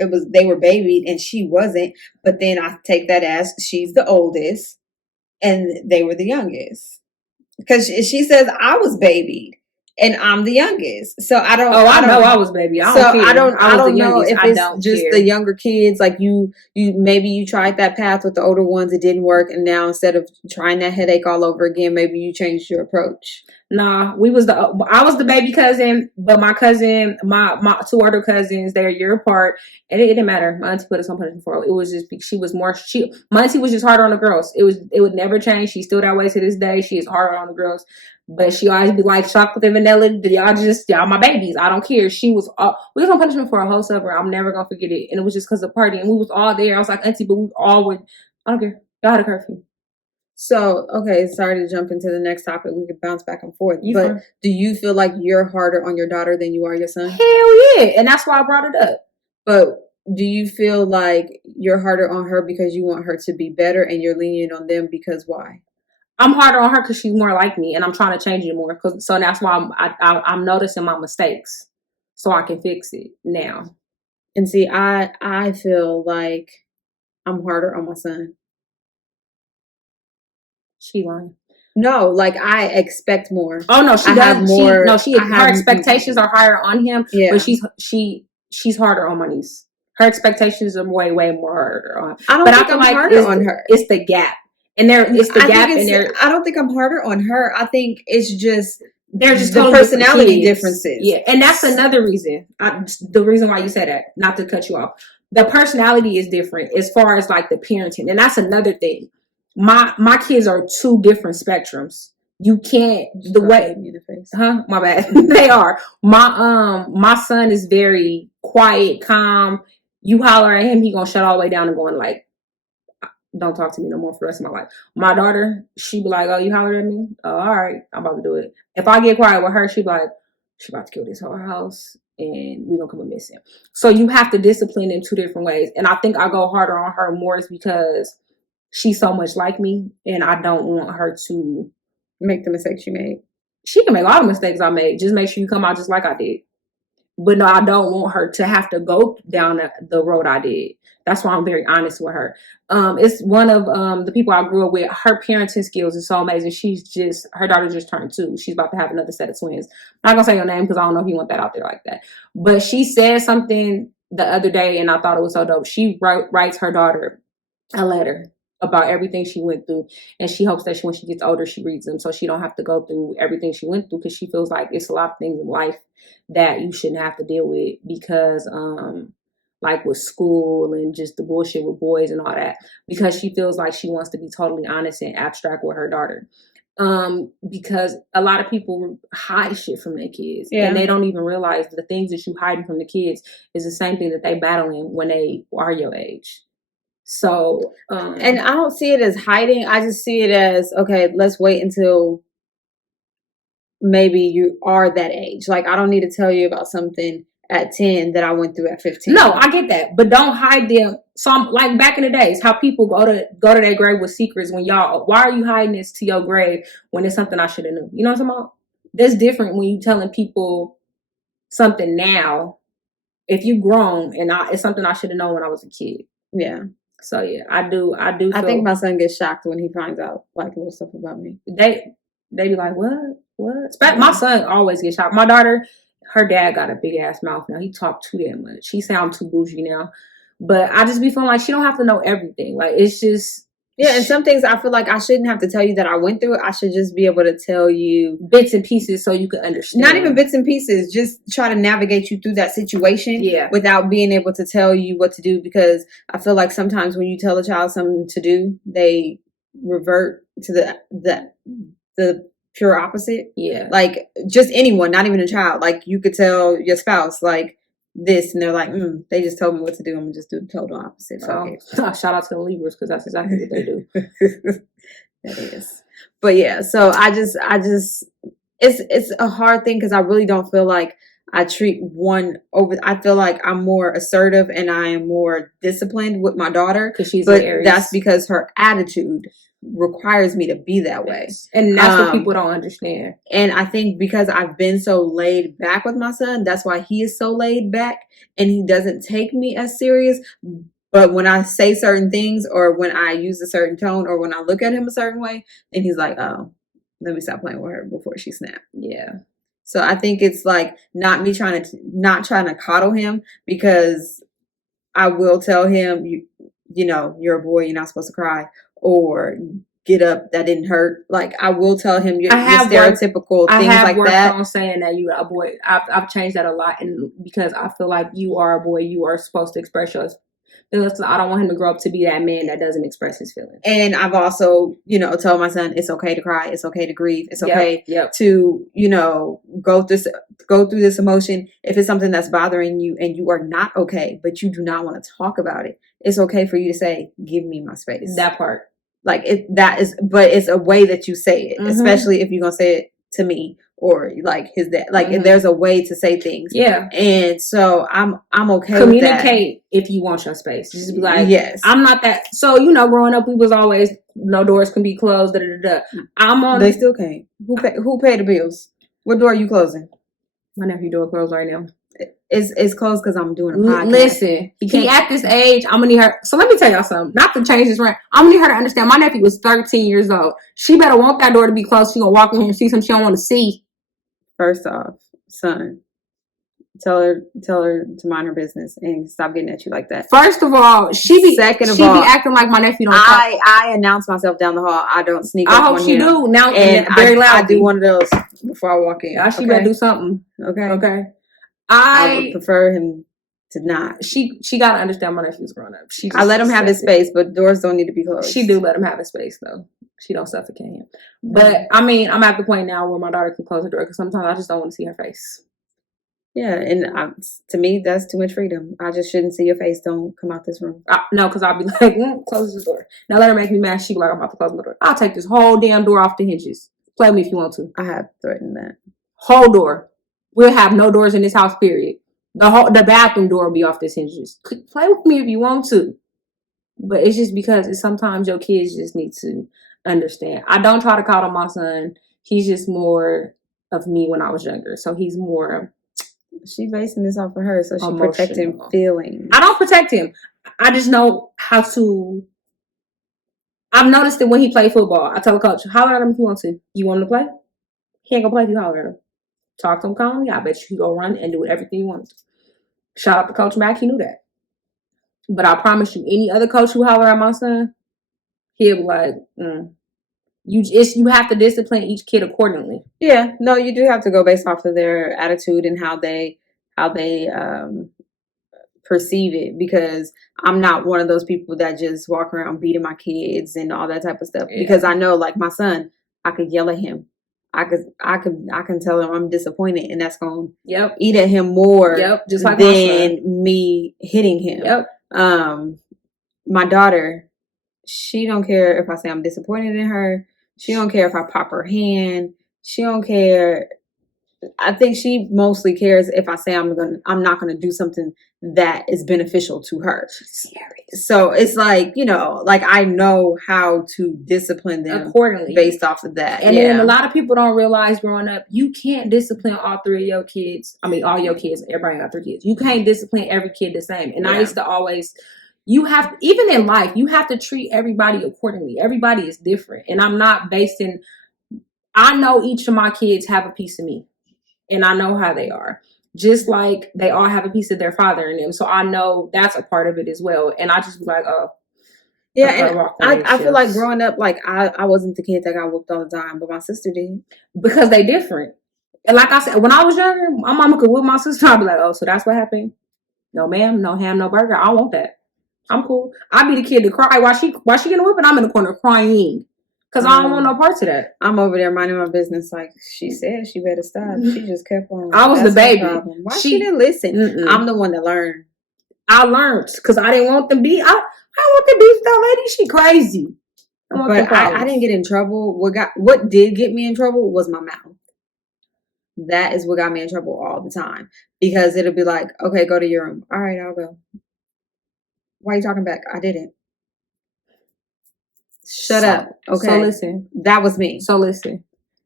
babied and she wasn't. But then I take that as she's the oldest and they were the youngest. Because she says I was babied. And I'm the youngest, so I don't. Oh, I know I was baby. I don't know if it's just the younger kids. Like you maybe you tried that path with the older ones, it didn't work, and now instead of trying that headache all over again, maybe you changed your approach. Nah, I was the baby cousin, but my cousin, my two older cousins, they're a year apart, and it didn't matter. My auntie put us on punishment for it. It was just my auntie was just harder on the girls. It would never change. She's still that way to this day. She is harder on the girls. But she always be like, chocolate and vanilla, y'all my babies. I don't care. We was on punishment for a whole summer. I'm never going to forget it. And it was just because of the party. And we was all there. I was like, auntie, but we all would, I don't care. Y'all had a curfew. So, okay, sorry to jump into the next topic. We could bounce back and forth. But do you feel like you're harder on your daughter than you are your son? Hell yeah. And that's why I brought it up. But do you feel like you're harder on her because you want her to be better and you're lenient on them because why? I'm harder on her because she's more like me, and I'm trying to change it more. So that's why I'm noticing my mistakes, so I can fix it now. And see, I feel like I'm harder on my son. She lying. No, like I expect more. Oh no, she does more. Her expectations are higher on him. Yeah. But she's harder on my niece. Her expectations are way more harder on. I feel like harder on her. It's the gap. And it's the gap in there. I don't think I'm harder on her. I think it's just they're just the personality differences. Yeah, and that's another reason. The reason why you said that, not to cut you off. The personality is different as far as like the parenting, and that's another thing. My kids are two different spectrums. You can't the way in the face. My bad. They are. My son is very quiet, calm. You holler at him, he gonna shut all the way down and going like, don't talk to me no more for the rest of my life. My daughter, she be like, oh, you hollered at me? Oh, all right, I'm about to do it. If I get quiet with her, she be like, she about to kill this whole house and we gonna come and miss him. So you have to discipline in two different ways. And I think I go harder on her more is because she's so much like me and I don't want her to make the mistakes you made. She can make all the mistakes I made. Just make sure you come out just like I did. But no, I don't want her to have to go down the road I did. That's why I'm very honest with her. It's one of the people I grew up with. Her parenting skills is so amazing. Her daughter just turned 2. She's about to have another set of twins. I'm not going to say your name because I don't know if you want that out there like that. But she said something the other day and I thought it was so dope. She writes her daughter a letter about everything she went through, and she hopes that when she gets older she reads them so she don't have to go through everything she went through, because she feels like it's a lot of things in life that you shouldn't have to deal with because like with school and just the bullshit with boys and all that, because she feels like she wants to be totally honest and abstract with her daughter, because a lot of people hide shit from their kids and they don't even realize the things that you hiding from the kids is the same thing that they battling when they are your age. So, and I don't see it as hiding. I just see it as, okay, let's wait until maybe you are that age. Like, I don't need to tell you about something at 10 that I went through at 15. No, I get that, but don't hide them. Some, like back in the days, how people go to their grave with secrets when why are you hiding this to your grave when it's something I should have known? You know what I'm talking about? That's different when you telling people something now. If you grown and it's something I should have known when I was a kid. Yeah. So yeah, I do. I think my son gets shocked when he finds out like little stuff about me. They be like, what? My son always gets shocked. My daughter, her dad got a big ass mouth now. He talk too damn much. He sound too bougie now. But I just be feeling like she don't have to know everything. Like, it's just. Yeah, and some things I feel like I shouldn't have to tell you that I went through it. I should just be able to tell you bits and pieces so you can understand. Not even bits and pieces. Just try to navigate you through that situation without being able to tell you what to do. Because I feel like sometimes when you tell a child something to do, they revert to the pure opposite. Yeah. Like, just anyone, not even a child. Like, you could tell your spouse, like, this, and they're like, they just told me what to do. I'm gonna just do the total opposite. Okay. Shout out to the Libras, because that's exactly what they do. That is. But yeah, so I just it's a hard thing because I really don't feel like I treat one over. I feel like I'm more assertive and I am more disciplined with my daughter, because she's but Aries. That's because her attitude requires me to be that way, and that's what people don't understand. And I think because I've been so laid back with my son, that's why he is so laid back and he doesn't take me as serious. But when I say certain things, or when I use a certain tone, or when I look at him a certain way, then he's like, oh, let me stop playing with her before she snaps. Yeah. So I think it's like not trying to coddle him, because I will tell him, you know, you're a boy, you're not supposed to cry, or get up, that didn't hurt. Like, I will tell him your stereotypical things like that. I have worked on saying that you are a boy. I've changed that a lot, and because I feel like you are a boy, you are supposed to express your feelings. I don't want him to grow up to be that man that doesn't express his feelings. And I've also, told my son it's okay to cry, it's okay to grieve, it's okay to, go through this emotion. If it's something that's bothering you and you are not okay, but you do not want to talk about it, it's okay for you to say, give me my space. That part. Like, but it's a way that you say it, especially if you're going to say it to me or like his dad. Like, there's a way to say things. Yeah. And so I'm okay with that. Communicate if you want your space. Just be like, yes, I'm not that. So, growing up, we was always, no doors can be closed. They still can't. Who paid the bills? What door are you closing? My nephew door closed right now. It's closed because I'm doing a podcast. Listen, he at this age, I'm gonna need her. So let me tell y'all something. Not to change this rant. I'm gonna need her to understand. My nephew was 13 years old. She better want that door to be closed. She gonna walk in here and see something she don't want to see. First off, son, tell her to mind her business and stop getting at you like that. First of all, she be acting like my nephew don't. I announce myself down the hall. I don't sneak. I hope she do now. And very loud. I do one of those before I walk in. She better do something. Okay. Okay. I would prefer him to not. She got to understand my nephew's growing up. I let him have his space, but doors don't need to be closed. She do let him have his space, though. She don't suffocate him. But, I mean, I'm at the point now where my daughter can close the door because sometimes I just don't want to see her face. Yeah, and to me, that's too much freedom. I just shouldn't see your face. Don't come out this room. No, because I'll be like, close the door. Now let her make me mad. She be like, I'm about to close my door. I'll take this whole damn door off the hinges. Play with me if you want to. I have threatened that. Whole door. We'll have no doors in this house, period. The bathroom door will be off this hinges. Play with me if you want to. But it's just because sometimes your kids just need to understand. I don't try to coddle my son. He's just more of me when I was younger. So he's more... She's basing this off of her, so she protects him feelings. I don't protect him. I just know how to... I've noticed that when he played football, I tell the coach, holler at him if you want to. You want him to play? He ain't gonna play if you holler at him. Talk to him calmly. I bet you he go run and do everything you want to. Shout out to Coach Mack. He knew that. But I promise you, any other coach who holler at my son, he'll be like, You have to discipline each kid accordingly. Yeah, no, you do have to go based off of their attitude and how they perceive it. Because I'm not one of those people that just walk around beating my kids and all that type of stuff. Yeah. Because I know, like my son, I could yell at him. I can tell him I'm disappointed, and that's gonna eat at him more just like than me hitting him. My daughter, she don't care if I say I'm disappointed in her. She don't care if I pop her hand. She don't care. I think she mostly cares if I say I'm not gonna do something that is beneficial to her. So it's like, like I know how to discipline them accordingly based off of that. And then a lot of people don't realize growing up, you can't discipline all three of your kids. I mean, all your kids. Everybody got 3 kids. You can't discipline every kid the same. And I used to always. Even in life, you have to treat everybody accordingly. Everybody is different. And I'm not I know each of my kids have a piece of me. And I know how they are. Just like they all have a piece of their father in them. So I know that's a part of it as well. And I just be like, oh. Yeah, and I feel like growing up, like I wasn't the kid that got whooped all the time, but my sister did. Because they different. And like I said, when I was younger, my mama could whip my sister. I'd be like, oh, so that's what happened? No, ma'am, no ham, no burger. I want that. I'm cool. I'll be the kid to cry while she getting whipped, and I'm in the corner crying. Because I don't want no parts of that. I'm over there minding my business like she said she better stop. She just kept on. I was the baby. Why she didn't listen? I'm the one that learned. I learned because I didn't want to be. I want to be with that lady. She crazy. But I didn't get in trouble. What did get me in trouble was my mouth. That is what got me in trouble all the time. Because it'll be like, okay, go to your room. All right, I'll go. Why are you talking back? I didn't. Shut up. Okay. So listen. That was me. So listen.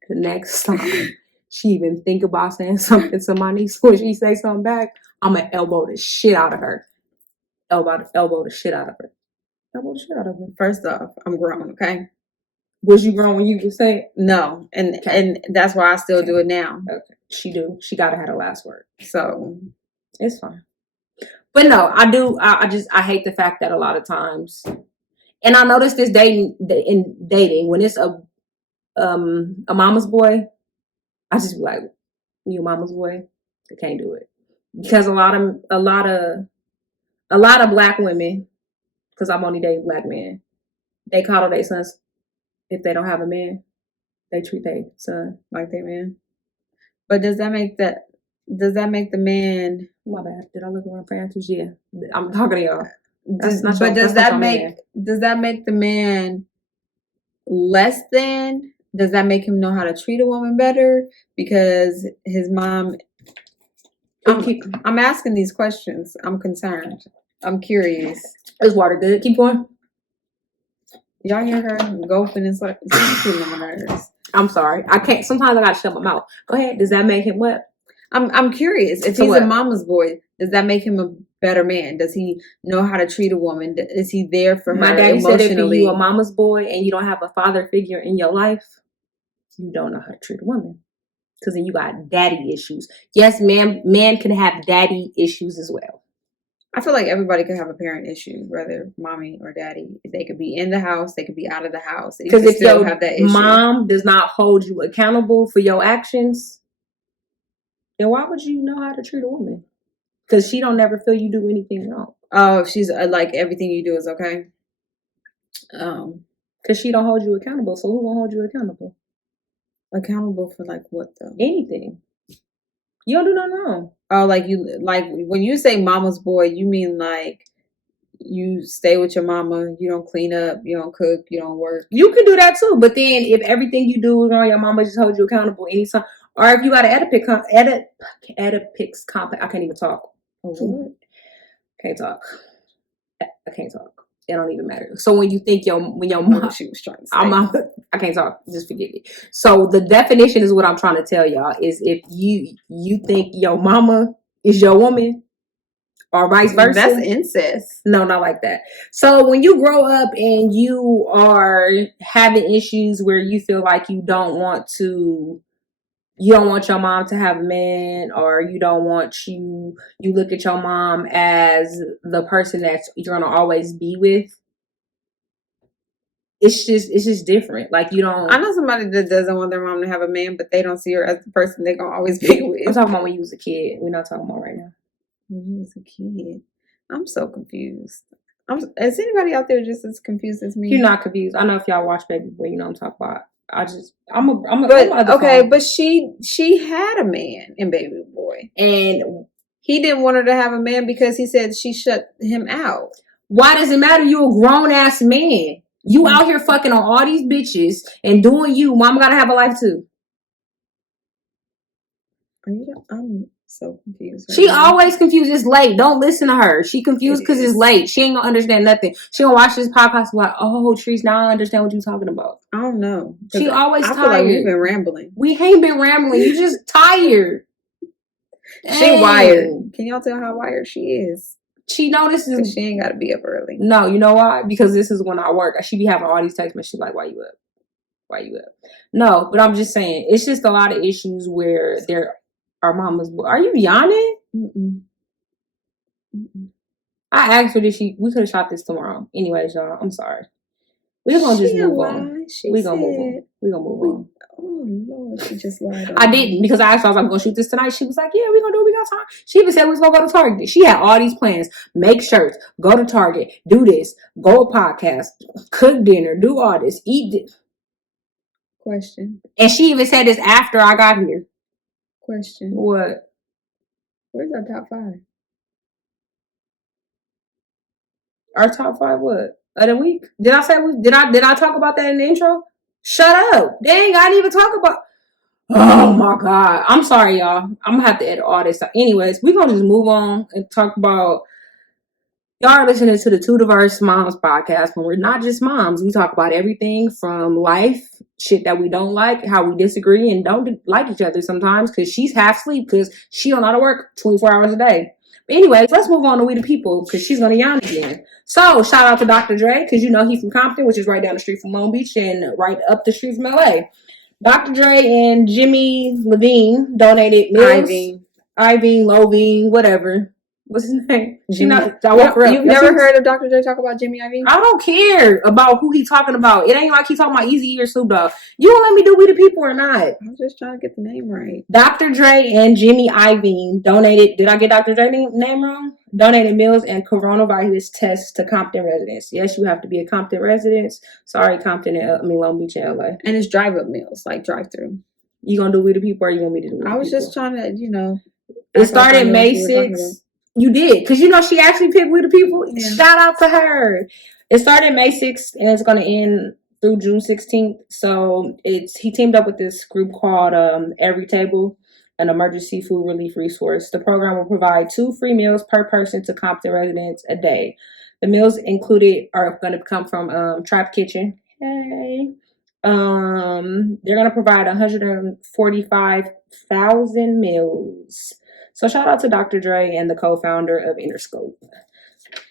The next time she even think about saying something to my niece, when she say something back, I'm going to elbow the shit out of her. Elbow the shit out of her. Elbow the shit out of her. First off, I'm grown, okay? Was you grown when you could say it? No. And that's why I still do it now. Okay. She do. She got to have the last word. So it's fine. But no, I do. I hate the fact that a lot of times, and I noticed this dating when it's a mama's boy, I just be like, you a mama's boy, I can't do it because a lot of black women, because I'm only dating black men, they coddle their sons if they don't have a man. They treat their son like their man. But does that make the man? My bad. Did I look around for answers? Yeah, I'm talking to y'all. Does that make the man less than? Does that make him know how to treat a woman better because his mom? I'm asking these questions. I'm concerned. I'm curious. Is water good? Keep going. Y'all hear her golfing and stuff? I'm sorry. I can't. Sometimes I gotta shut my mouth. Go ahead. Does that make him what? I'm curious. If he's a mama's boy, does that make him a better man? Does he know how to treat a woman? Is he there for her emotionally? My daddy said if you're a mama's boy and you don't have a father figure in your life, you don't know how to treat a woman. Because then you got daddy issues. Yes, man can have daddy issues as well. I feel like everybody could have a parent issue, whether mommy or daddy. They could be in the house. They could be out of the house. Because if your mom does not hold you accountable for your actions, then why would you know how to treat a woman? Because she don't never feel you do anything wrong. Oh, she's like everything you do is okay. Because she don't hold you accountable. So who gonna hold you accountable? Accountable for like what though? Anything. You don't do nothing wrong. Oh, like when you say mama's boy, you mean like you stay with your mama, you don't clean up, you don't cook, you don't work. You can do that too, but then if everything you do is wrong, your mama just holds you accountable anytime. Or if you got an Oedipus complex, I can't even talk. What? Can't talk. I can't talk. It don't even matter. So when you think when your mom, she was trying to say. I can't talk. Just forget it. So the definition is what I'm trying to tell y'all is if you think your mama is your woman, or vice versa. That's incest. No, not like that. So when you grow up and you are having issues where you feel like you don't want your mom to have a man, or you look at your mom as the person that you're gonna always be with. It's just different. Like you don't. I know somebody that doesn't want their mom to have a man, but they don't see her as the person they're gonna always be with. I'm talking about when you was a kid. We're not talking about right now. When you was a kid, I'm so confused. Is anybody out there just as confused as me? You're not confused. I know if y'all watch Baby Boy, you know what I'm talking about. But she had a man in Baby Boy, and he didn't want her to have a man because he said she shut him out. Why does it matter? You a grown ass man. You out here fucking on all these bitches and doing you. Mama gotta have a life too. I'm so confused. She always confused. It's late. Don't listen to her. She confused because it's late. She ain't gonna understand nothing. She gonna watch this podcast and be like, oh, Trees, now I understand what you're talking about. I don't know. She always tired. Feel like we've been rambling. We ain't been rambling. You just tired. She wired. Can y'all tell how wired she is? She notices. She ain't got to be up early. No, you know why? Because this is when I work. She be having all these text messages like, why you up? Why you up? No, but I'm just saying, it's just a lot of issues where there are mamas. Are you yawning? Mm-mm. I asked her we could have shot this tomorrow. Anyways, y'all, I'm sorry. We're going to just move on. We're going to move on. Oh, Lord, she just lied. I didn't, because I asked her, I was like, I'm going to shoot this tonight. She was like, yeah, we're going to do it. We got time. She even said we was going to go to Target. She had all these plans. Make shirts. Go to Target. Do this. Go a podcast. Cook dinner. Do all this. Eat this. Question. And she even said this after I got here. Question. What? Where's our top 5? Our top 5 what? Of the week? Did I talk about that in the intro? Shut up. Dang, I didn't even talk about. Oh my God. I'm sorry, y'all. I'm gonna have to edit all this. Anyways, we're gonna just move on and talk about. Y'all are listening to the Two Diverse Moms podcast, when we're not just moms. We talk about everything from life, shit that we don't like, how we disagree and don't like each other sometimes, because she's half asleep because she don't know how to work 24 hours a day. But anyways, let's move on to We the People, because she's gonna yawn again. So shout out to Dr. Dre, because you know he's from Compton, which is right down the street from Long Beach and right up the street from LA. Dr. Dre and Jimmy Levine donated meals. Ivine, Lovine, whatever. What's his name? You've never heard of Dr. Dre talk about Jimmy Iovine? I don't care about who he's talking about. It ain't like he's talking about Eazy-E or Snoop Dogg. You don't let me do We the People or not. I'm just trying to get the name right. Dr. Dre and Jimmy Iovine donated. Did I get Dr. Dre's name wrong? Donated meals and coronavirus tests to Compton residents. Yes, you have to be a Compton resident. Sorry, Compton Long Beach and LA. And it's drive-up meals, like drive-through. You gonna do We the People, or you want me to do We the People? I was just trying to, It started May 6th. You did, because she actually picked We the People. Yeah. Shout out to her. It started May 6th and it's going to end through June 16th. So he teamed up with this group called Every Table, an emergency food relief resource. The program will provide 2 free meals per person to Compton residents a day. The meals included are going to come from Trap Kitchen. Hey. They're going to provide 145,000 meals. So shout out to Dr. Dre and the co-founder of Interscope.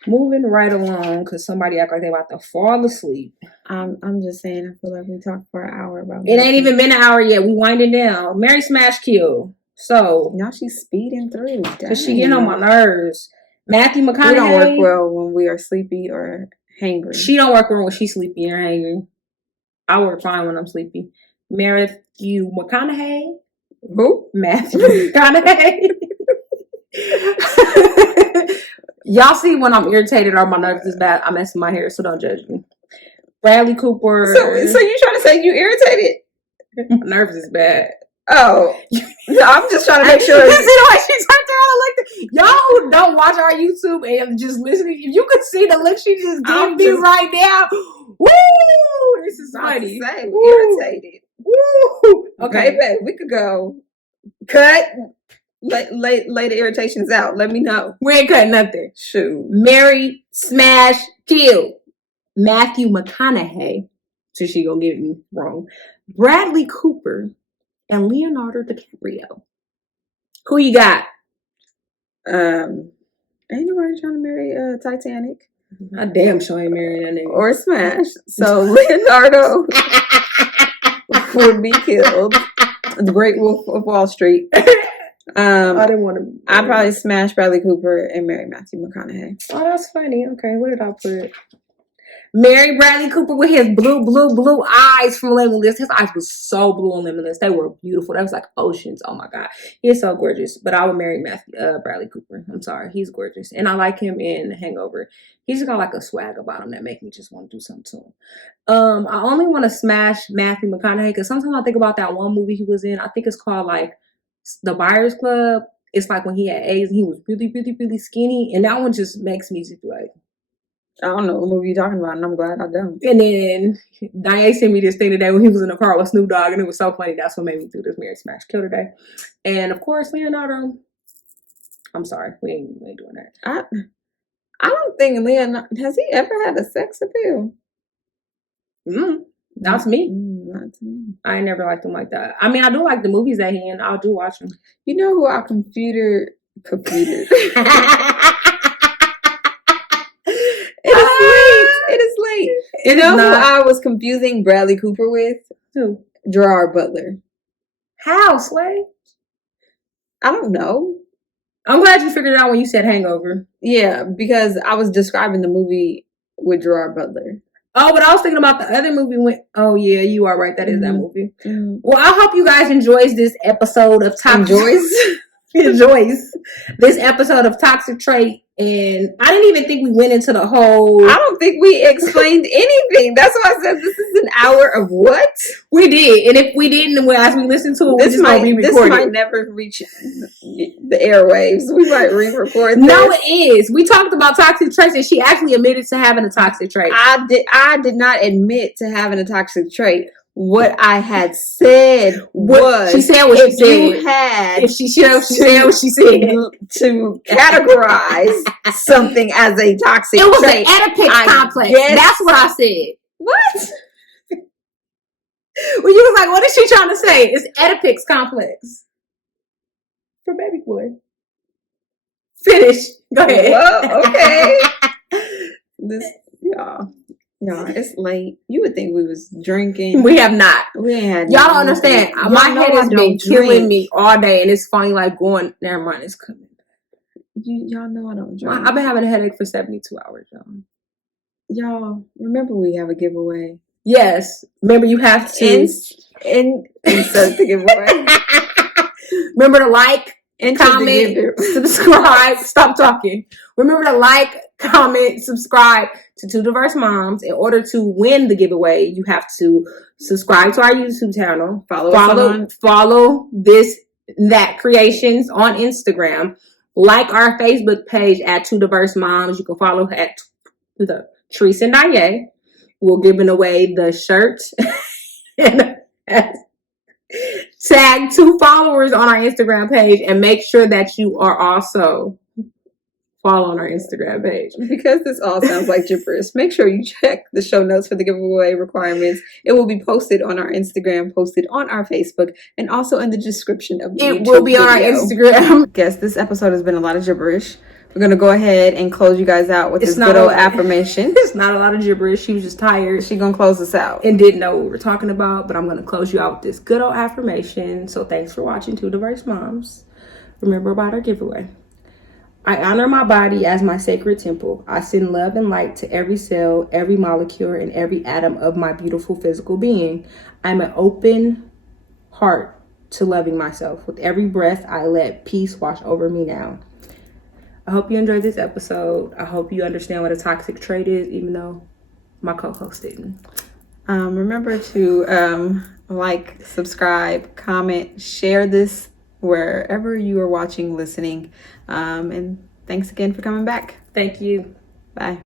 Moving right along, because somebody act like they about to fall asleep. I'm just saying, I feel like we talked for an hour about it. Ain't even been an hour yet. We winding down. Mary Smash Kill. So now she's speeding through. Because she getting on my nerves. Matthew McConaughey. We don't work well when we are sleepy or hangry. She don't work well when she's sleepy or hangry. I work fine when I'm sleepy. Matthew McConaughey. Who? Matthew McConaughey. Y'all see when I'm irritated or my nerves is bad, I mess with my hair, so don't judge me. Bradley Cooper. So you trying to say you irritated? My nerves is bad. Oh, no, I'm just trying to make sure. You see the way she turned around like that? Y'all who don't watch our YouTube and just listening, if you could see the look she just gave me right now. Woo! This is funny. Irritated. Woo! Okay, baby, we could go cut. Lay the irritations out. Let me know. We ain't cutting nothing. Shoot. Marry, smash, kill. Matthew McConaughey. So she gonna get me wrong. Bradley Cooper and Leonardo DiCaprio. Who you got? Ain't nobody trying to marry Titanic. I damn sure ain't marrying that nigga. Or smash. So Leonardo would be killed. The Great Wolf of Wall Street. I didn't want to. I'd probably smash Bradley Cooper and marry Matthew McConaughey. Oh, that's funny. Okay, what did I put? Marry Bradley Cooper with his blue eyes from Limitless. His eyes were so blue on Limitless. They were beautiful. That was like oceans. Oh my God. He's so gorgeous. But I would marry Bradley Cooper. I'm sorry. He's gorgeous. And I like him in Hangover. He's just got like a swag about him that make me just want to do something to him. I only want to smash Matthew McConaughey because sometimes I think about that one movie he was in. I think it's called like The Buyers Club. It's like when he had AIDS and he was really skinny. And that one just makes me just like, I don't know what movie you're talking about, and I'm glad I don't. And then Diane sent me this thing today when he was in the car with Snoop Dogg, and it was so funny. That's what made me do this Marry Smash Kill today. And of course, Leonardo. I'm sorry, we ain't doing that. I don't think Leonardo has he ever had a sex appeal. That's me. Not to me. I ain't never liked him like that. I mean, I do like the movies that he in. I do watch them. You know who our computer. It is late. You know who I was confusing Bradley Cooper with? Who? Gerard Butler. How, Slay? I don't know. I'm glad you figured it out when you said Hangover. Yeah, because I was describing the movie with Gerard Butler. Oh, but I was thinking about the other movie. Oh, yeah, you are right. That is that movie. Mm-hmm. Well, I hope you guys enjoys this episode of enjoys this episode of Toxic Trait. And I didn't even think we went into the whole. I don't think we explained anything. That's why I said this is an hour of what? We did. And if we didn't, as we listen to it, this might never reach the airwaves. We might re-record this. No, it is. We talked about toxic traits and she actually admitted to having a toxic trait. I did not admit to having a toxic trait. What I had said was she said what she said. You had she said what she said to categorize something as a toxic trait. It was an Oedipus complex. That's what I said. What? Well, you was like, what is she trying to say? It's Oedipus complex for baby boy. Finish. Go ahead. Well, okay. Y'all, it's late. You would think we was drinking. We have not. We ain't had. Y'all don't understand. My head has been killing me all day, and it's finally like going. Never mind, it's coming. Y'all know I don't drink. I've been having a headache for 72 hours, y'all. Y'all remember we have a giveaway? Yes. Remember you have to insert the giveaway. Remember to like, comment, subscribe. Stop talking. Remember to like, comment, subscribe to Two Diverse Moms. In order to win the giveaway, you have to subscribe to our YouTube channel. Follow ThisThat Creations on Instagram. Like our Facebook page at Two Diverse Moms. You can follow at the Teresa and Danye. We're giving away the shirt and tag 2 followers on our Instagram page and make sure that you are also follow on our Instagram page. Because this all sounds like gibberish, make sure you check the show notes for the giveaway requirements. It will be posted on our Instagram, posted on our Facebook, and also in the description of the YouTube will be video. On our Instagram. Guess this episode has been a lot of gibberish. We're going to go ahead and close you guys out with this good old affirmation. It's not a lot of gibberish. She was just tired. She's going to close us out. And didn't know what we were talking about, but I'm going to close you out with this good old affirmation. So thanks for watching Two Diverse Moms. Remember about our giveaway. I honor my body as my sacred temple. I send love and light to every cell, every molecule, and every atom of my beautiful physical being. I'm an open heart to loving myself. With every breath, I let peace wash over me now. I hope you enjoyed this episode. I hope you understand what a toxic trait is, even though my co-host didn't. Remember to like, subscribe, comment, share this wherever you are watching, listening. And thanks again for coming back. Thank you. Bye.